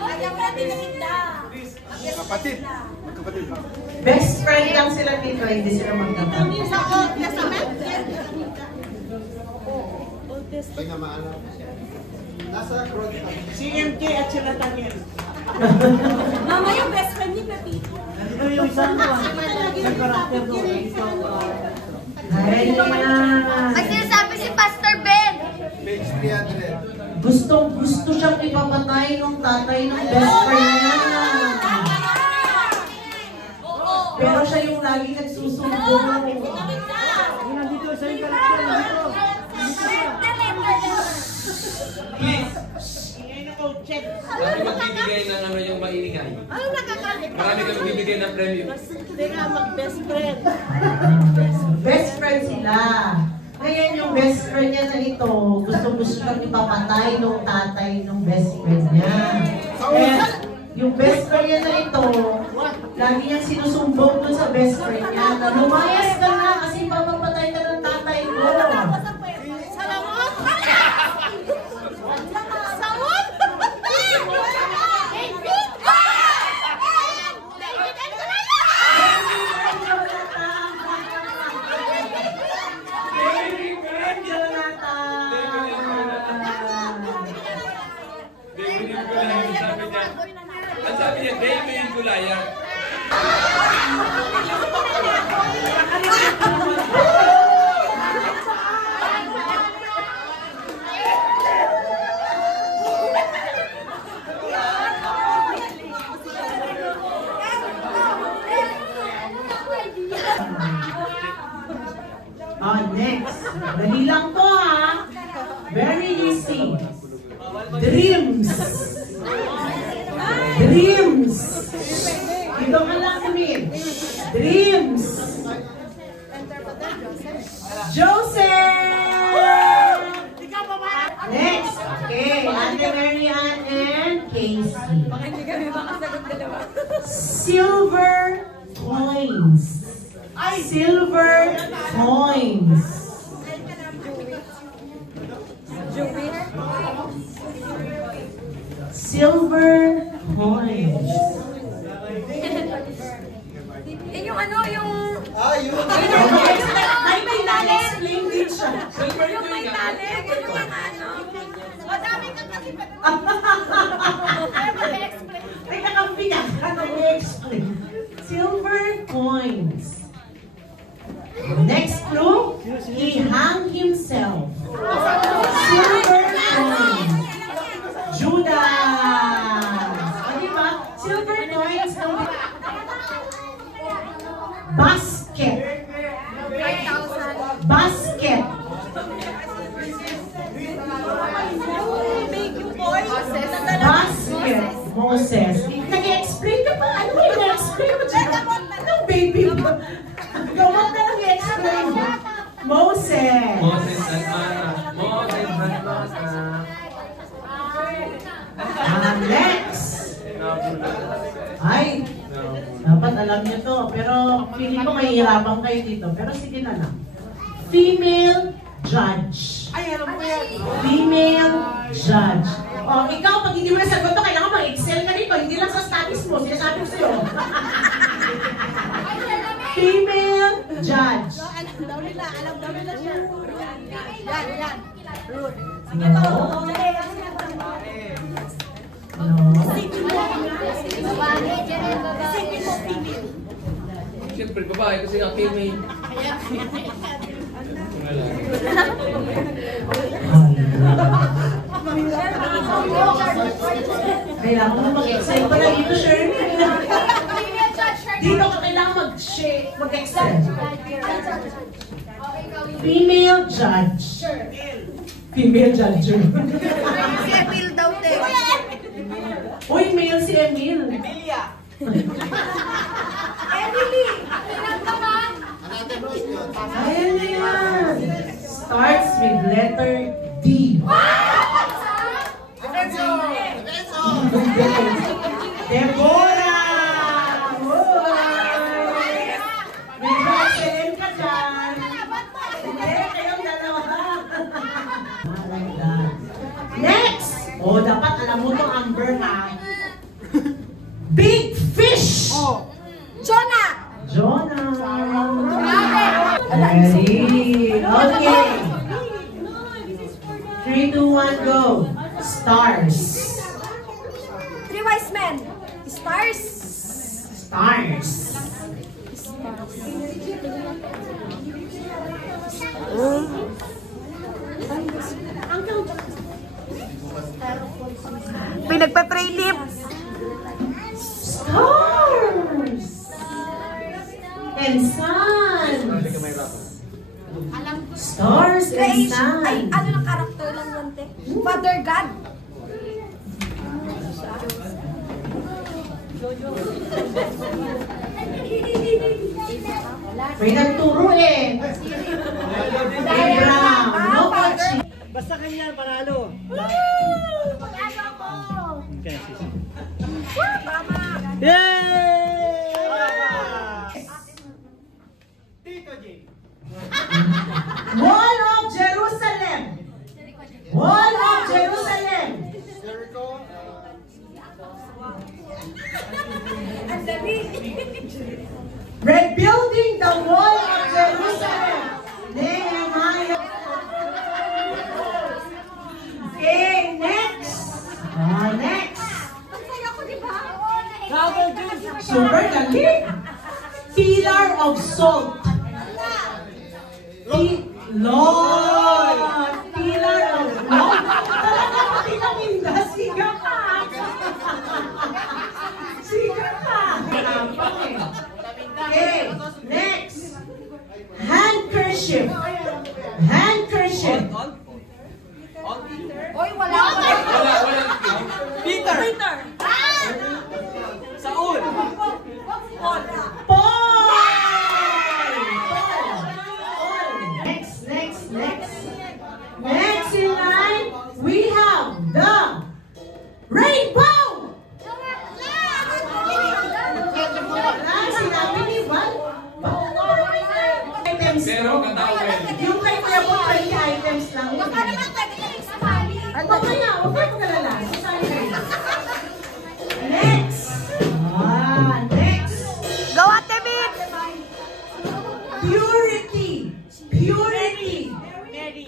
Ayaw mo natin nakita. Kapatid. Magkapatid ba? Best friend lang sila dito, hindi sila magkakapatid. Sa Old Testament? Ay nga maalam. Nasa cross kami. Si MK at sila Tangel. Mama yung best friend ni Pepito. Ito yung isang karakter doon. Ay, May sinasabi si Pastor Ben. Page 300. Gustong-gusto siyang ipapatay ng tatay ng best friend niya. Pero siya yung lagi nagsusumbong. Nandito sa yung karakter. Nandito. Marami magbibigay ng ano yung maingay. Marami kang bibigay ng premium. Mag-best friend. Best friend sila. Ngayon yung best friend niya na ito, gusto siyang ipapatay ng tatay ng best friend niya. And yung best friend niya na ito, lagi niyang sinusumbong doon sa best friend niya na lumayas ka na kasi papapatay ka ng tatay mo. Ang sabi niya, David yung Goliath. Next. Dali lang to ha. Very easy. Dreams. Dreams. Dito ka lang sabihin. Dreams. Joseph! Next. Okay. Ate Mary Ann and Casey. Silver coins. Silver coins. Silver coins. Yung ano, yung... Yun! May explain din siya. Yung may talent, yung mga ano. Madami ka kasi May kakampi ka. Ano i-explain? Silver coins. Next clue, he hung himself. Silver coins. Judas. Ano ba? Silver coins. Basket. Basket. Basket. Moses. Nag-explain ka pa. Ano yung nag-explain mo dyan? Anong baby mo? Gawag na lang i-explain mo. Moses. Moses at Mana. Moses at Mana. Next. Ay. Dapat alam niyo to. Pero feeling ko mahihirapan kayo dito. Pero sige na lang. Female judge. Ay, alam ko yan. Female judge. O, ikaw, pag hindi mo nasagot to, kailangan mag-excel ka dito. Hindi lang sa status mo. Sinasabi ko sa'yo. Female judge. Alam daw nila siya. Yan. Siyempre, babae kasi nga kay may... Kailangan mo mag-excel pala dito, Shirley. Dito ka kailangan mag-excel. Female judge. Female judge. Si Emil daw, te. Uy, male si Emil. Emilia. Emily! Ilang ka ba? Ayan na yan. starts with letter D. Deborah! Medyo excellent ka dyan. Hindi, kayong dalawa. Like that. Next! Oh, dapat alam mo to, Amber, ha? Big fish! Oh. Jonah! Jonah! Ready? Okay. 3, 2, 1, go. Stars. 3 wise men. Stars. Stars. Pinagpa-pre-lip. Stars. And sun. Stars and sun. Ay, ano ng karakter lang yan, te? Father God. May nagturo eh. Abraham. No coaching. Basta kanya, panalo. Okay. Yay! Tito J. Wall of Jerusalem. Wall of Jerusalem. Rebuilding the wall of Jerusalem. Nehemiah. Okay, next. Next. Super galing. Pillar of salt. Lord. Pillar of Lord. Talaga pati naminda. Siga pa. Siga pa. Okay, next. Handkerchief. Handkerchief. Oy, wala. Peter. Saul. Paul. Next in line, we have the rainbow. Sinabi ni Val. Items. Yung kay Kuya po, 20 items lang. Baka naman pwede ka expiry. Huwag kayo magalala. Next. Next. Go, Ate Bit! Purity. Purity. Mary.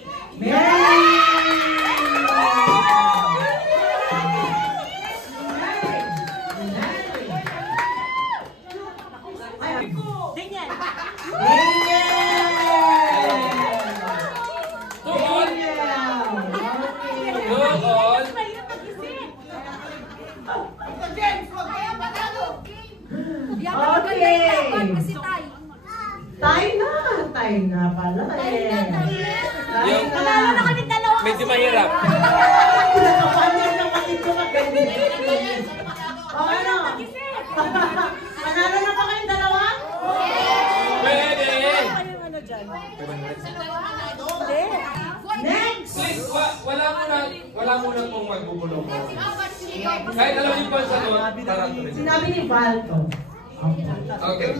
Tay na pala eh. Yung medyo mahirap. Pinakapanyan naman ito maganda. O ano? Panalo na ba kayong dalawa? Pwede! Next! Please, wala muna pong magbubulong. Kahit alam niyo pa sa doon, parang Sinabi ni Valto. okay.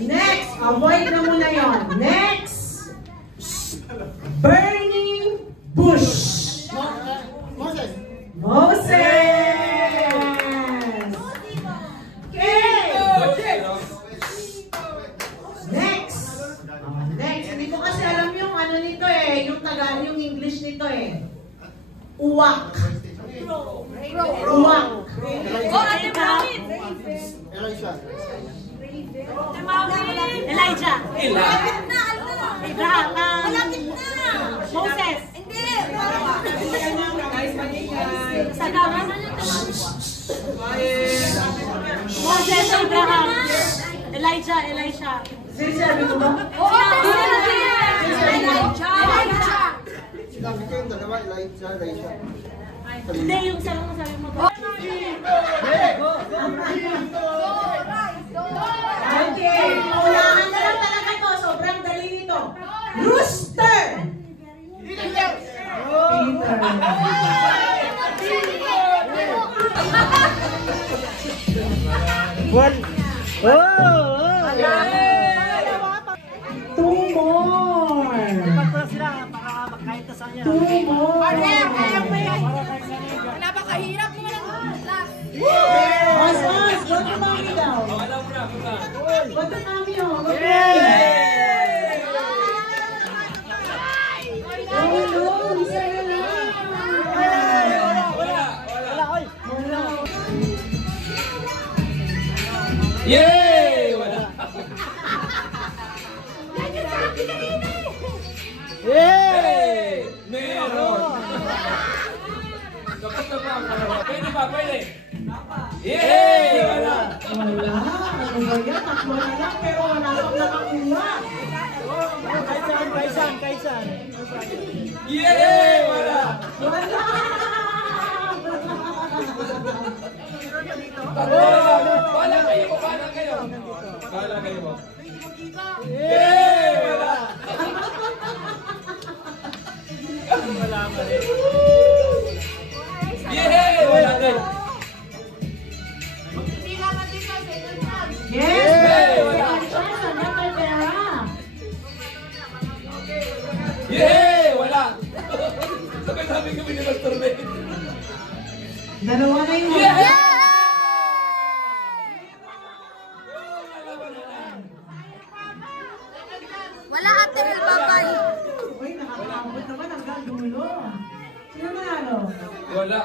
Next! Avoid na muna yon. Next! Burning bush. Moses. Moses! Okay! Next! Next! Hindi ko kasi alam yung ano nito eh. Yung yung English nito eh. Uwak. Uwak. Oh, Ate Mawin! Elisha. Elijah. Malapit na. Malapit na. Moses. Hindi. Sagawa. Moses, Abraham. Elijah. Sinasabi ko ba? Oo. Elijah. Sinabi ko yung dalawa, Elisha. Hindi, yung sabi mo. Okay, unahan na lang talaga to. Sobrang dali nito. Rooster! Yay! Meron! Kapag ka pa ang kalawa. Pwede ba? Pwede? Yay! Wala! Wala. Ano ba yan? Tatlo na lang pero wala pang nakakuha. Kaisan. Yay! Wala! Wala! Wala kayo mo! Wala kayo mo! Yay! Wala! Wala pa rin. Yay! Wala kayo! Yes! Yay! Wala! Sabi kami ni Pastor Ben. Dalawa na yun. Wala Ate Mel, bye-bye. Uy, nakakabot naman hanggang dulo. Sino nanalo? Wala.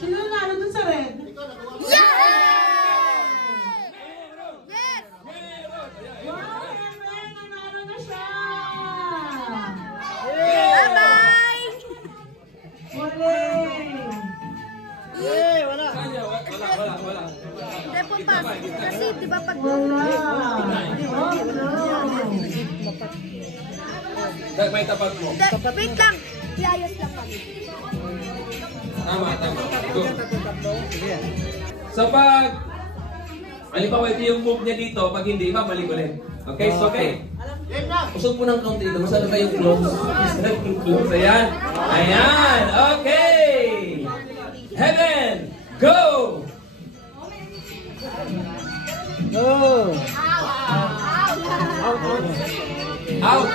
Sino nanalo dun sa red? Yes! Wow, Eren! Nanalo na siya! Bye-bye! Wala! Wala. Hindi po pa. Kasi di ba pag... May tapat mo. Wait lang. Iayos lang kami. Tama. Go. So pag... Halimbawa ito yung move niya dito, pag hindi, babalik ulit. Okay? So okay. Usog po ng count dito. Masyado kayong close. Close. Ayan. Okay. Heaven. Go! Out.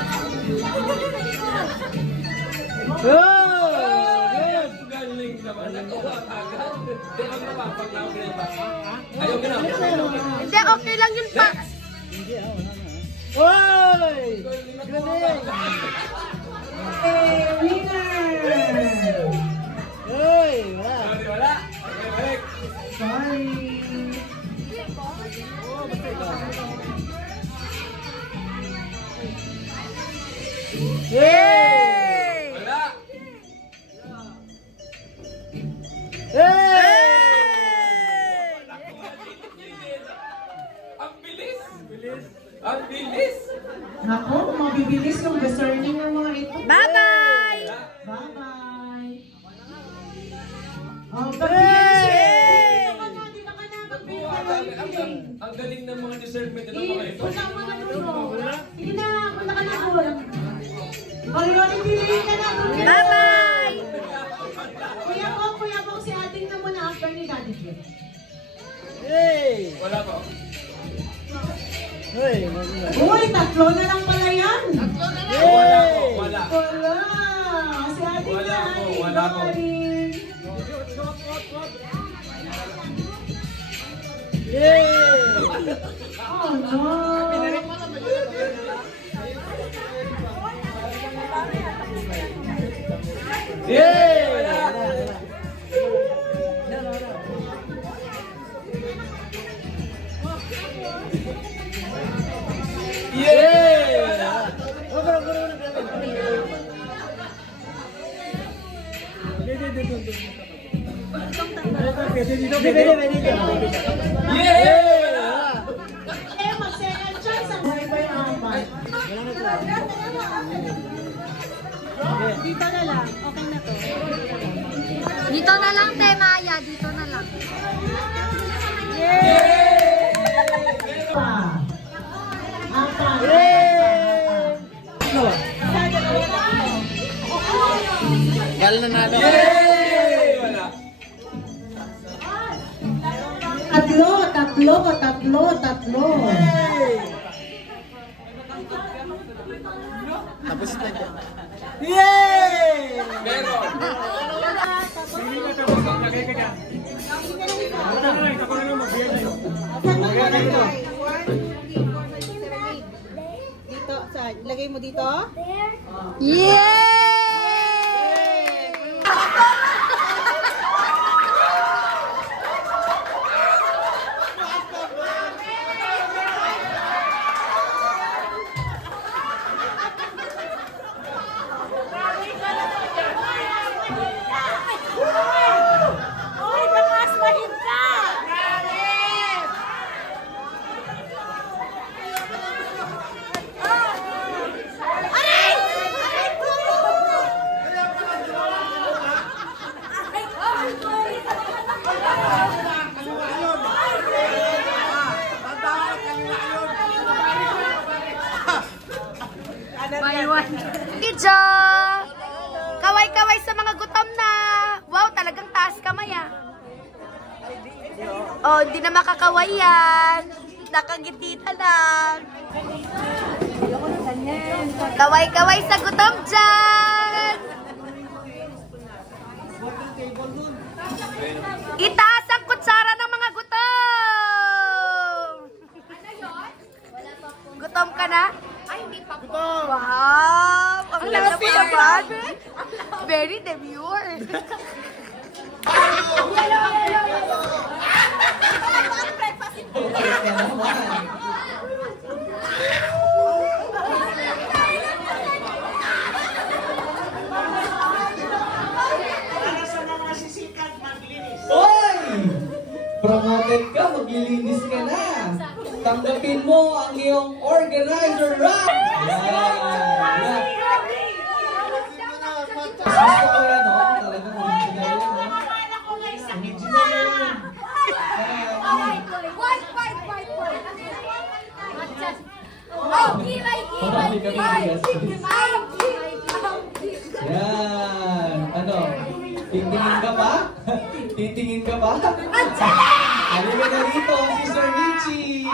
Galing naman. Nakuha agad. Hindi, wag na ba? Pag na-okay ba? Ayaw ka na. Hindi, okay lang yun pa. Oy! Winner! Oy! Wala! Sorry, wala. Okay, balik. Sorry! Yay! Wala. Ang bilis! Naku, mabibilis yung discerning ng mga ito. Bye-bye! Bye-bye! Ang galing ng mga discernment ng mga ito. Sige na, punta ka na ako. Marionin, piliin ka na. Bye-bye! Kuya po, si ating na muna after ni Daddy Jeff. Hey! Wala pa. Hey! Uy, tatlo na lang pala yan. Wala po, wala. Wala. Si ating Wala na, po, ating wala po. Dorin. Yay! Oh no. Yay! Mag-second chance ang buhay pa yung apat. Dito na lang. Okay na to. Dito na lang, Te Maya. Dito na lang. Apat. Gal na natin. Wala. Tatlo. Tapos na dyan. Yay! Meron. Dito, lagay mo dito. Yay! Buy one. Tidjo! Kaway-kaway sa mga gutom na. Wow, talagang taas kamay ah. Oh, hindi na makakaway yan. Nakangiti na lang. Kaway-kaway sa gutom dyan. Itaas ang kutsara ng mga gutom. Gutom ka na? Ay, hindi pa po. Wow! Ang lalaki naman. Very demure. Oy! Promoted ka, maglilinis ka na. Tanggapin mo ang iyong organizer rank. Gusto ko yan, no? Talagang original yan, Yan. Ano? Titingin ka ba? Titingin ka ba? Halika na rito, si Sir Richie!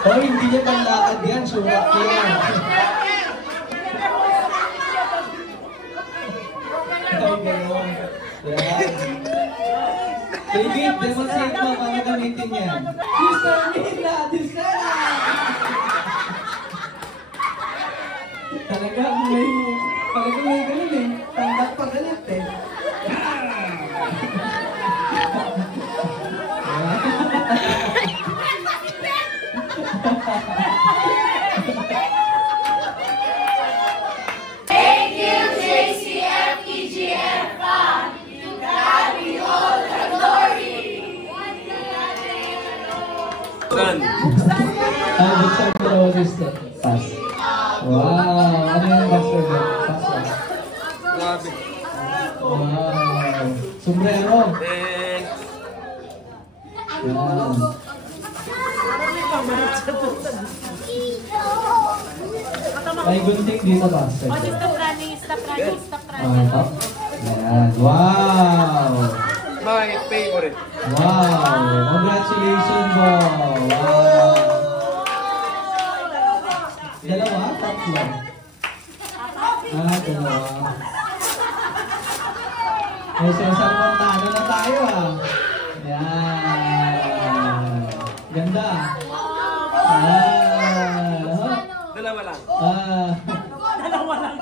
Oh, hindi niya panlakad yan. Suwak yan. Ay, gano'n. Yan. David, demonstrate mo paano gamitin yan. Sister Nina, Disera! Talagang may ganun eh. Tanggap pa galit eh. Thank you, JCF, EGF, God. To God be all the glory. Ay, buksan ko daw sister. Pass. Wow! Ano yung master mo? Pass. Grabe. Wow! Sombrero! Yan. May gunting dito ba? Stop running. Ayan. Wow! My favorite. Wow! Congratulations po! Wow! Dalawa? Tatlo? Dalawa. May Cesar Montano na tayo ah. Yan. Ganda. Dalawa lang. Dalawa lang.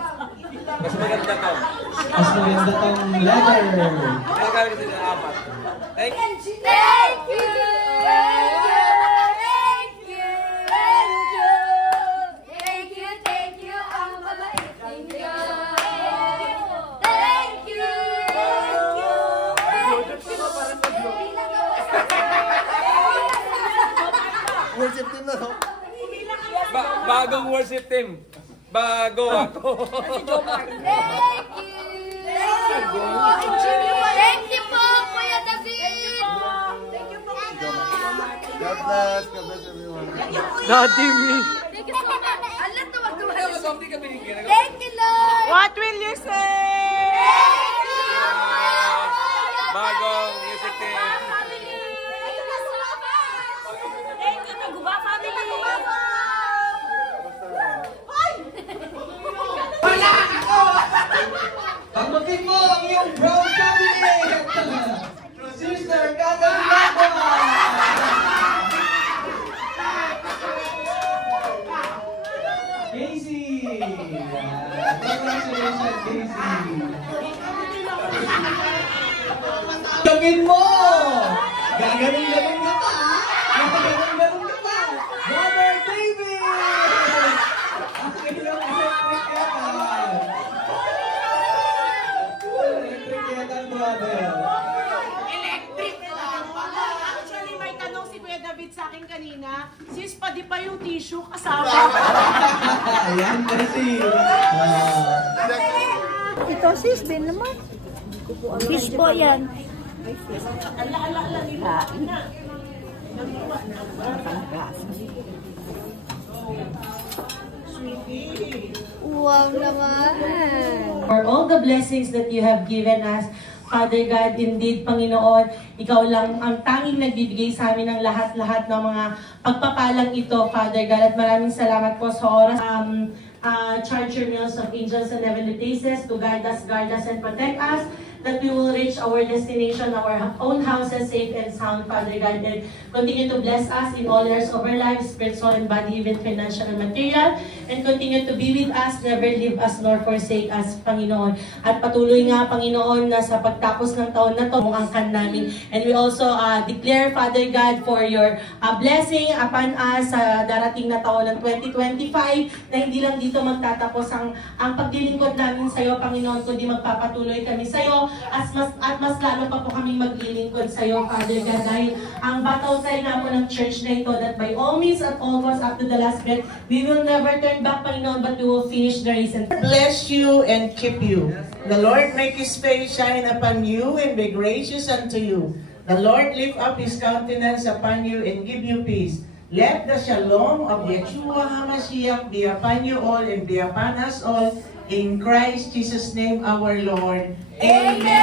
Mas maganda to. Mas maganda tong letter. Kaya kami kasi ng apat. Thank you. Thank you. Thank you. Ang mabait ninyo. Thank you. Worship team na, no? Bagong worship team. Bago ako. Thank you po, Kuya David. Thank you po. God bless everyone. Daddy me. Thank you so much. Alam, tuwag-tuwag. Thank you, Lord. What will you say? Thank you. Bagong music team. Thank you, Taguba family. Wala ako! Tanggapin mo ang iyong brown cabinet! Sister Catalina! Casey! Congratulations, Casey! Tanggapin mo! Gaganong-ganong ka pa! Gaganong-ganong ka pa! Brother David! Ang iyong electric kettle! Electric kettle, brother! Electric lang. Actually, may tanong si Kuya David sa akin kanina. Sis, pwede pa yung tissue kasama? Ayan kasi! Ito sis, din naman. Fish po yan. Ala nila. sweetie. Wow naman. For all the blessings that you have given us, Father God, indeed, Panginoon, Ikaw lang ang tanging nagbibigay sa amin ng lahat-lahat ng mga pagpapalang ito, Father God. At maraming salamat po sa oras. Charge your meals of angels and heavenly places to guide us, and protect us, that we will reach our destination, our own houses, safe and sound, Father God. And continue to bless us in all areas of our lives, spiritual and body, even financial and material. And continue to be with us, never leave us nor forsake us, Panginoon. At patuloy nga, Panginoon, na sa pagtapos ng taon na ito, angkan namin. And we also declare, Father God, for your blessing upon us sa darating na taon ng 2025, na hindi lang dito magtatapos ang paglilingkod namin sa iyo, Panginoon, kundi magpapatuloy kami sa iyo at mas lalo pa po kami maglilingkod sa iyo, Father God, dahil ang battle cry nga po ng church na ito, that by all means at all costs up to the last breath, we will never turn back, Panginoon, but we will finish the race. Bless you and keep you. The Lord make His face shine upon you and be gracious unto you. The Lord lift up His countenance upon you and give you peace. Let the shalom of Yeshua HaMashiach be upon you all and be upon us all. In Christ Jesus' name our Lord. Amen.